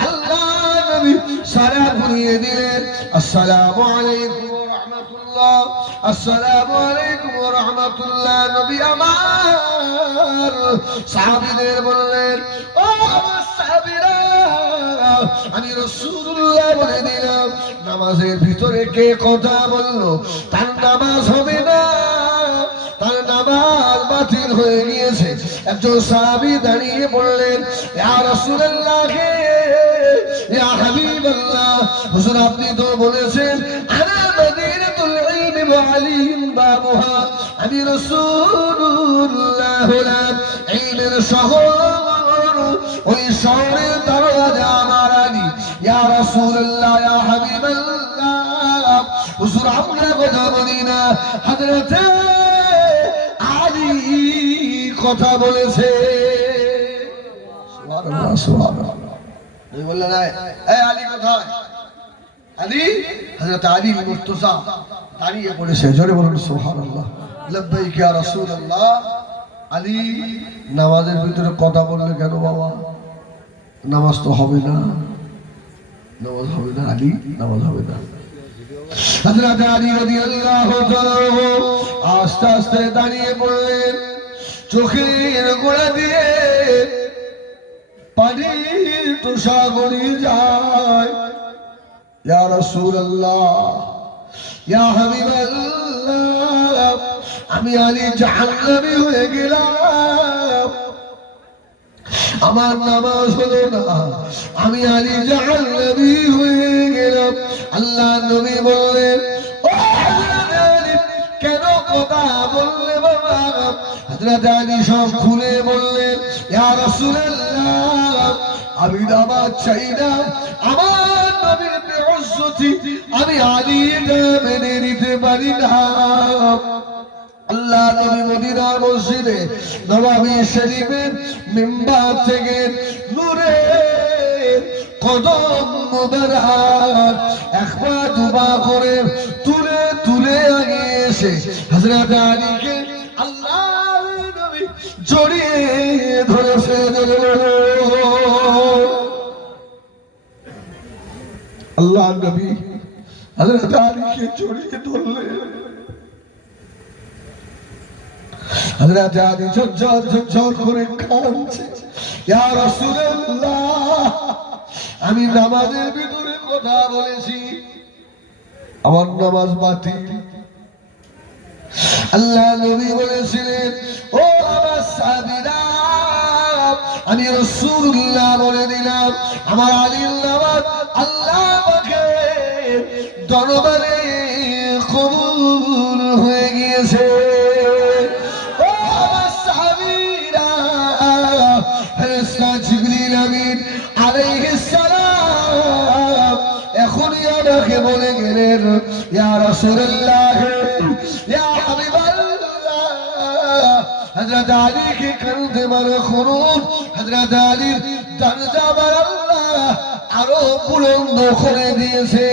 আল্লাহ নবী সালাম ঘুরিয়ে দিলেন, আসসালামু আলাইকুম ওয়া রাহমাতুল্লাহ, আসসালামু আলাইকুম ওয়া রাহমাতুল্লাহ। নবী আমার সাহাবীদের বললেন, ও আমার সাহাবীরা, আমি রাসূলুল্লাহ বলে দিলাম, নামাজের ভিতরে কে কথা বললো তার নামাজ হবে না, তার নামাজ বাতিল হয়ে গিয়েছে। একজন সাহাবী দাঁড়িয়ে বললেন, ইয়া রাসূলুল্লাহ, ইয়া হাবিবাল্লাহ, হুজুর আপনি তো বলেছেন আনা মাদিনাতুল ইলমি ওয়া আলিম বাবুহা, আমি রাসূলুল্লাহ হলাম ইলমের শহর, ওই শহরের দরজা আমার আলী। ইয়া রাসূলুল্লাহ, ইয়া হাবিবাল্লাহ, হুজুর আমরা কথা বলি না, হযরত আলী কথা বলেছে। সুবহানাল্লাহ, সুবহানাল্লাহ। এই বললেন, এই আলী কোথায়? আলী, হযরত আলী মুর্তজা দাঁড়িয়ে পড়েছে, জোরে বলুন সুবহানাল্লাহ। লব্বাইক ইয়া রাসূলুল্লাহ। আলী নামাজের ভিতরে কথা বললে কেন বাবা? নামাজ তো হবে না, নামাজ হবে না আলী, নামাজ হবে না। হযরত আলী রাদিয়াল্লাহু তাআলা আস্তে আস্তে দাঁড়িয়ে পড়লেন, চোখের গোড়া দিয়ে পানির তুষা গড়িয়ে যায়। ইয়া রাসূলুল্লাহ, ইয়া হাবিবাল্লাহ, আমি আলী জাহান্নামী হয়ে গেলাম, আমার নামাজ হলো না, আমি আলী জাহান্নামী হয়ে গেলাম। আল্লাহ নবী বললেন, ও হযরত আলী, কেন কথা বললে বাবা? হযরত আলী সব খুলে বললেন, ইয়া রাসূলুল্লাহ, আমি নামাজ চাই না, আমার নবীর বেইজ্জতি আমি আলীটা মেনে নিতে পারি না। আল্লাহ নবী মদিনার মসজিদে নববী শরীফের মিম্বার থেকে নূরের কদম মুবারক একবার দুবার করে তুলে তুলে আগে এসে হযরত আলীকে আল্লাহ নবী জড়িয়ে ধরেছে। আল্লাহ নবী হযরত আলীকে জড়িয়ে ধরলেন। হযরত আলী ঝরঝর ঝরঝর করে কাঁদছে, ইয়া রাসূলুল্লাহ, আমি নামাজের ভিতরে কথা বলেছি, আমার নামাজ বাতিল। আল্লাহ নবী বলেছিলেন, ও আমার সাহাবীরা, আমি রাসূলুল্লাহ বলে দিলাম, আমার আলীর নামাজ আল্লাহ আমাকে দরবারে কবুল হয়ে গিয়েছে। ও আমার সাহাবীরা, ফেরেশতা জিবরিল আমিন আলাইহিস সালাম এখনই আমাকে বলে গেলেন, ইয়া রাসূলুল্লাহ, ইয়া হাবিবাল্লাহ, হযরত আলীকে কাঁধে মারো খুরুন, হযরত আলীর দরজা আল্লাহ আরো বুলন্দ করে দিয়েছে।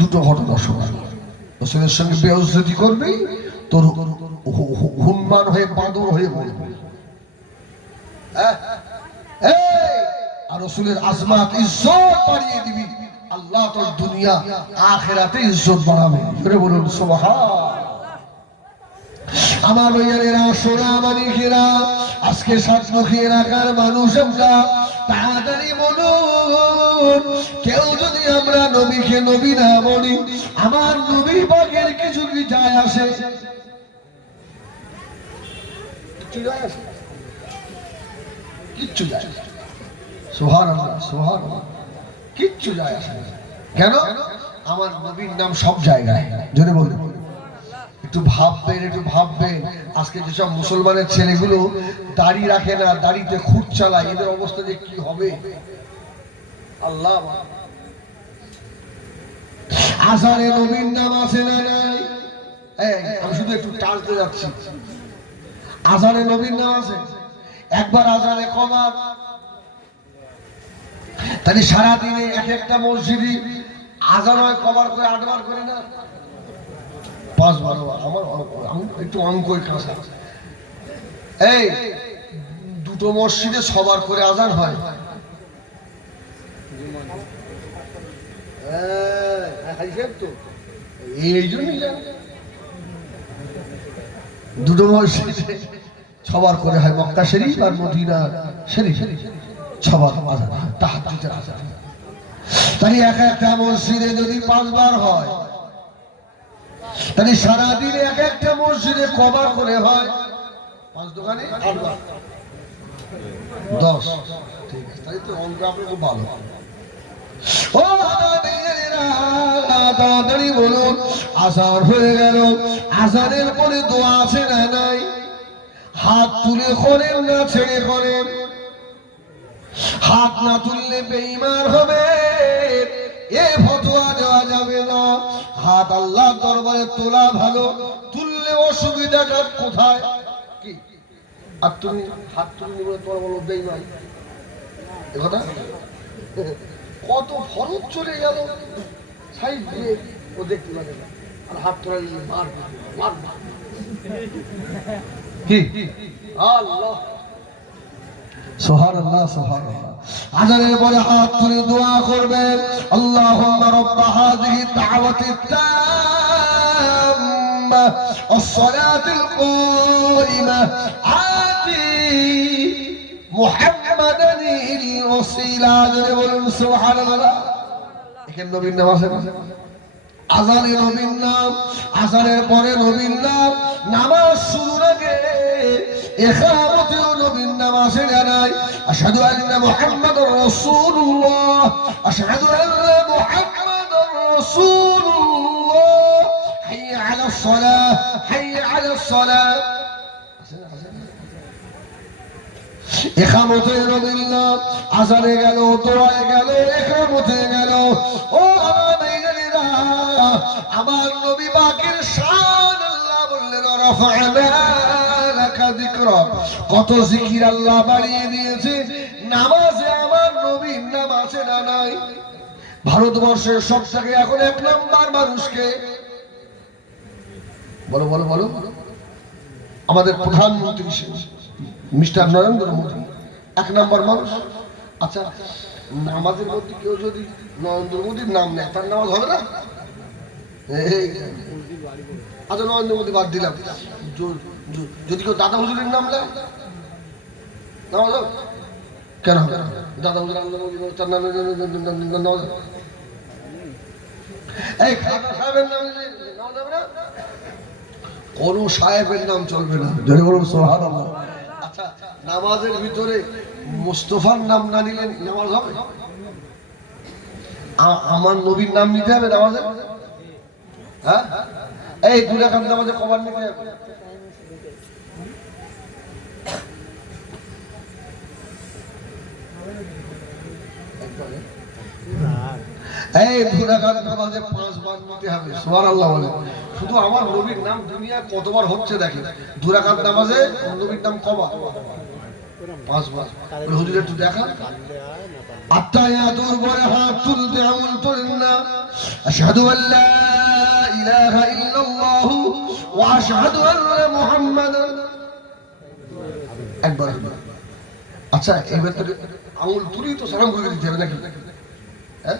দুটো ঘটনা শোনা, রাসূলের সঙ্গে বেইজ্জতি করবি, তোর হুনমান হয়ে বাদর হয়ে বলবি, আর রাসূলের আজমাত ইজ্জত বাড়িয়ে দিবি, আল্লাহ তোর দুনিয়া আখিরাতে ইজ্জত বাড়াবে। বলুন সুবহান। আমার ভাইয়েরা, সোনা মানিকেরা, আজকে সাতমুখী এলাকার মানুষ আমরা, তাড়াতাড়ি বলুন, কেউ যদি আমরা নবীকে নবী না বলি, আমার নবী পাকের কিছু কি যায় আসে? কিচ্ছু যায় আসে। সুবহানাল্লাহ, সুবহানাল্লাহ, কিচ্ছু যায় আসে না। কেন? আমার নবীর নাম সব জায়গায়। জোরে বলুন, একটু ভাববেন, একটু ভাববেন। আজকে যেসব মুসলমানের ছেলেগুলো দাড়ি রাখে না, দাড়িতে খুঁট চালায়, এদের অবস্থা যে কি হবে আল্লাহ। আজানে নবীর নাম আছে না নাই? আমি শুধু একটু টালতে যাচ্ছি। আজানে নবীর নাম আছে। একবার আজানে কবার, তাহলে সারাদিনে এক একটা মসজিদে আজান হয় কবার করে? 8 বার করে না? 5 বার। আমার একটু অঙ্কই কাঁচা। এই দুটো মসজিদে সবার করে আজান হয়। এই জন্যই দুটো মসজিদে সবার করে হয়, মক্কা শরীফ আর মদিনা শরীফ, সবার আজান, তাহাজ্জুদের আজান। তাই এক একটা মসজিদে যদি 5 বার হয়, তাহলে সারাদিনে এক একটা মসজিদে কবার করে হয়? 5 দোকানে 8 বার, 10। ঠিক আছে, তাই তো অঙ্ক আপনার খুব ভালো। ও তাড়াতাড়ি বলুন, আজান হয়ে গেল, আজানের পরে দোয়া আছে না নাই? হাত তুলে করেন না ছেড়ে করেন? হাত না তুললে বেঈমান হবে, এ ফতোয়া দেওয়া যাবে না। হাত আল্লাহর দরবারে তোলা ভালো, তুললে অসুবিধাটা কোথায়? কি আর তুমি হাত তুলে নিবে, তোমার বলো বেঈমান? এ কথা কত ফরজ চলে গেল সাইড দিয়ে, ও দেখতে পারে না, আর হাত তোলা নিয়ে মার মার মার। কি আল্লাহ, সুবহানাল্লাহ, সুবহানাল্লাহ। আজানের পরে হাত তুলে দোয়া করবেন, আল্লাহুম্মা রাব্বা হাযিহি দাওয়াতিত তাম্মা ওয়াস-সালাতিল কায়িমা আতি মুহাম্মাদানিল ওয়াসিলা। জোরে বলুন সুবহানাল্লাহ। এখানে নবীর নাম আছে না? আজানে নবীর নাম, আজানের পরে নবীর নাম, নামাজ শুরুর আগে ইকামতেও নবীর নাম আছে না নাই? আশহাদু আন্না মুহাম্মাদুর রাসূলুল্লাহ, আশহাদু আন্না মুহাম্মাদুর রাসূলুল্লাহ, হাইয়া আলাস সালাহ, হাইয়া আলাস সালাহ। ইকামতে নবীর নাম, আজানে গেল, দোয়ায় গেল, ইকামতে গেল। ও আমার নবী পাকের শান আল্লাহ বললেন, রাফা'না লাকা যিকরাক। কত জিকির আল্লাহ বাড়িয়ে দিয়েছে। নামাজে আমার নবীর নাম আছে না নাই? ভারতবর্ষের সবথেকে এখন 1 নাম্বার মানুষকে বলো বলো বলো, আমাদের প্রধানমন্ত্রী মিস্টার নরেন্দ্র মোদী 1 নাম্বার মানুষ। আচ্ছা, নামাজের মধ্যে কেউ যদি নরেন্দ্র মোদীর নাম নেয়, তার নামাজ হবে না? আচ্ছা, নরেন্দ্র মোদী বাদ দিলাম, যদি কেউ দাদা হুজুরের নাম নেয়, নামাজ হবে? কেন হবে? দাদা হুজুর নামাজ, এই খাদা সাহেবের নাম নামাজ হবে না? কোন সাহেবের নাম চলবে না। জোরে বলুন সুবহানাল্লাহ। আচ্ছা, নামাজের ভিতরে মুস্তফার নাম না নিলে নামাজ হবে? আমার নবীর নাম নিতে হবে নামাজে? হ্যাঁ, এই 2 রাকাত নামাজে কবার নিতে হবে? এই 2 রাকাত নামাজে 5 বার নিতে হবে। সুবহানাল্লাহ বলে। শুধু আমার নবীর নাম দুনিয়া কতবার হচ্ছে দেখেন। 2 রাকাত নামাজে নবীর নাম কবার? 5 বার। হুজুর একটু দেখান। আত্তায়াতুর পরে হাত তুলতে আমল করেন না। আশহাদু আল্লা ইলাহা ইল্লাল্লাহু ওয়া আশহাদু আন্না মুহাম্মাদান। একবার। আচ্ছা, এবার তো আঙুল তুলি তো সালাম করে দিতে হবে নাকি? হ্যাঁ,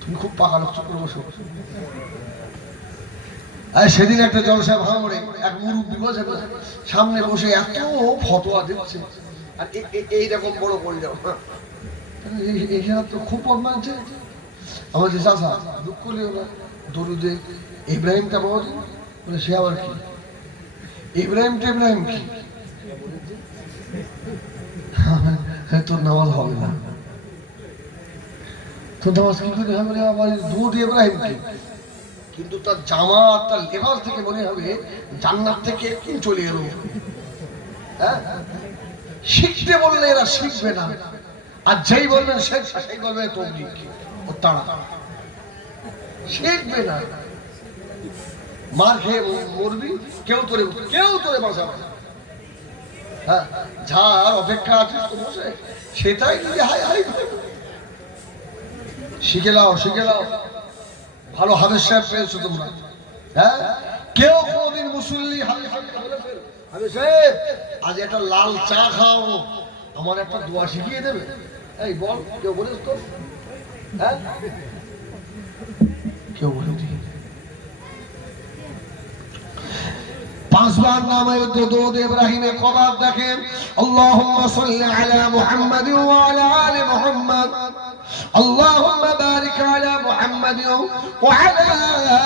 তুমি খুব পাকা লোক, চুপ করে বসো। সেদিন একটা জলসায় ভাঙড়ে এক মুরব্বী বসে সামনে বসে এত ফতোয়া দিচ্ছে, আর এইরকম বড় করে যাও, এইখানে তো খুব পদ মানছে। আমার যে চাষা দুঃখ করলেও না, দরুদে ইব্রাহিমটা বলে, সে আবার কি ইব্রাহিম কি? তোর নামাজ হবে না, তোর নামাজ কি করে হবে? আমার দুধ ইব্রাহিম কি? কিন্তু তার জামা আর তার লেবাস থেকে মনে হবে জান্নাত থেকে চলে এলো। হ্যাঁ, শিখতে বললে এরা শিখবে না, আর যেই বলবেন সেই বলবে তবলিগ, ও তারা শিখবে না। মার খেয়ে মরবি, কেউ তোরে বাঁচাবে। হ্যাঁ, যার অপেক্ষা আছিস তো বসে, সেটাই যদি হাই হাই শিখে লাও। ভালো হাফেজ সাহেব পেয়েছো তোমরা। হ্যাঁ, কেউ কোনদিন মুসল্লি হাফেজ সাহেব আজ একটা লাল চা খাও, আমার একটা দোয়া শিখিয়ে দেবে? এই বল, কেউ বলিস তো? হ্যাঁ, কেউ বলে দিই। 5 বার নামে দরুদ ইব্রাহিমে কবার দেখেন। আল্লাহুম্মা সাল্লি আলা মুহাম্মাদ ওয়া আলা আলি মুহাম্মাদ, আল্লাহুম্মা বারিক আলা মুহাম্মাদ ওয়া আলা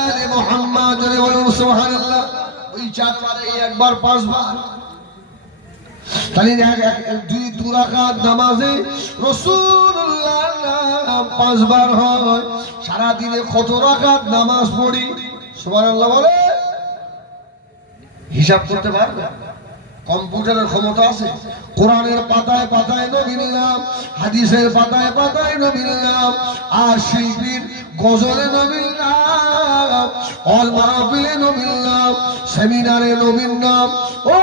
আলি মুহাম্মাদ। সুবহানাল্লাহ। ওই 4 বারে একবার 5 বার, তাহলে 2 রাকাত নামাজে রাসূলুল্লাহর নাম 5 বার হয়। সারা দিনে কত রাকাত নামাজ পড়ি? সুবহানাল্লাহ বলে হিসাব করতে পারবে? কম্পিউটারের ক্ষমতা আছে? কোরআনের পাতায় পাতায় নবীর নাম, হাদিসের পাতায় পাতায় নবীর নাম, আর শিল্পীর গজলে নবীর নাম, অল মাহফিলে নবীর নাম, সেমিনারে নবীর নাম। ও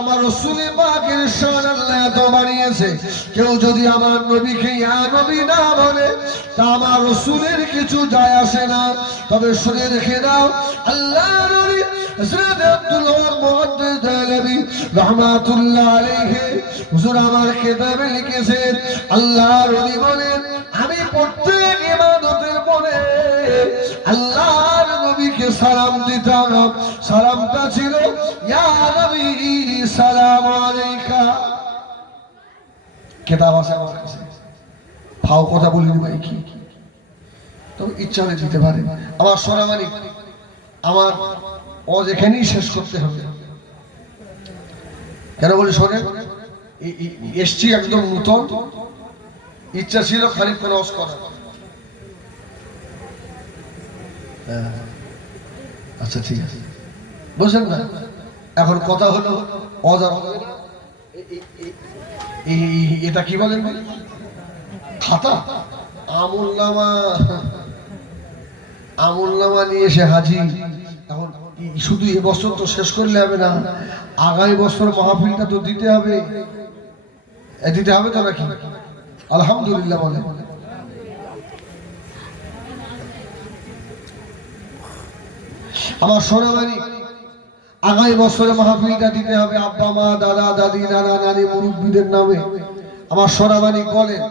আমার রাসূল পাকের শান আল্লাহ এত বাড়িয়েছে, কেউ যদি আমার নবীকে ইয়া নবী না বলে তা আমার রাসূলের কিছু যায় আসে না। তবে শুনে রেখে দাও, আল্লাহর নবী হযরত আব্দুল ওয়াহাব মুহাদ্দিস দেহলভী রাহমাতুল্লাহ আলাইহি হুজুর আমার কিতাবে লিখেছেন, আল্লাহর নবী বলেন, আমি প্রত্যেক ইবাদতের পরে আল্লাহর নবীকে সালাম দিতাম। সালামটা ছিল ইয়া নবী সালামু আলাইকা। কিতাব আছে আমার কাছে, ফাও কথা বলিনি ভাই, কি তো ইচ্ছা হলে দিতে পারে। আমার সোনামানিক, আমার ওয়াজ এখানেই শেষ করতে হবে। কেন বলি শোনেন, এসছি একদম নতুন, ইচ্ছা ছিল খানিকক্ষণ ওয়াজ করার। আচ্ছা ঠিক আছে, বুঝলেন না? এখন কথা হলো ওয়াজ আর হবে না। এটা কি বলেন? খাতা আমুলনামা নিয়ে এসে হাজির। এখন শুধু এবছর তো শেষ করলে হবে না, আগামী বছর মাহফিলটা তো দিতে হবে তো নাকি? আলহামদুলিল্লাহ বলে। আমার সোনামানি, আগামী বছরে মাহফিলটা দিতে হবে আব্বা মা দাদা দাদি নানা নানি মুরব্বীদের নামে। আমার সোনামানি বলেন,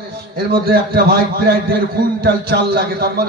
এর মধ্যে একটা ভাই প্রায় 1.5 কুইন্টাল চাল লাগে, তার মানে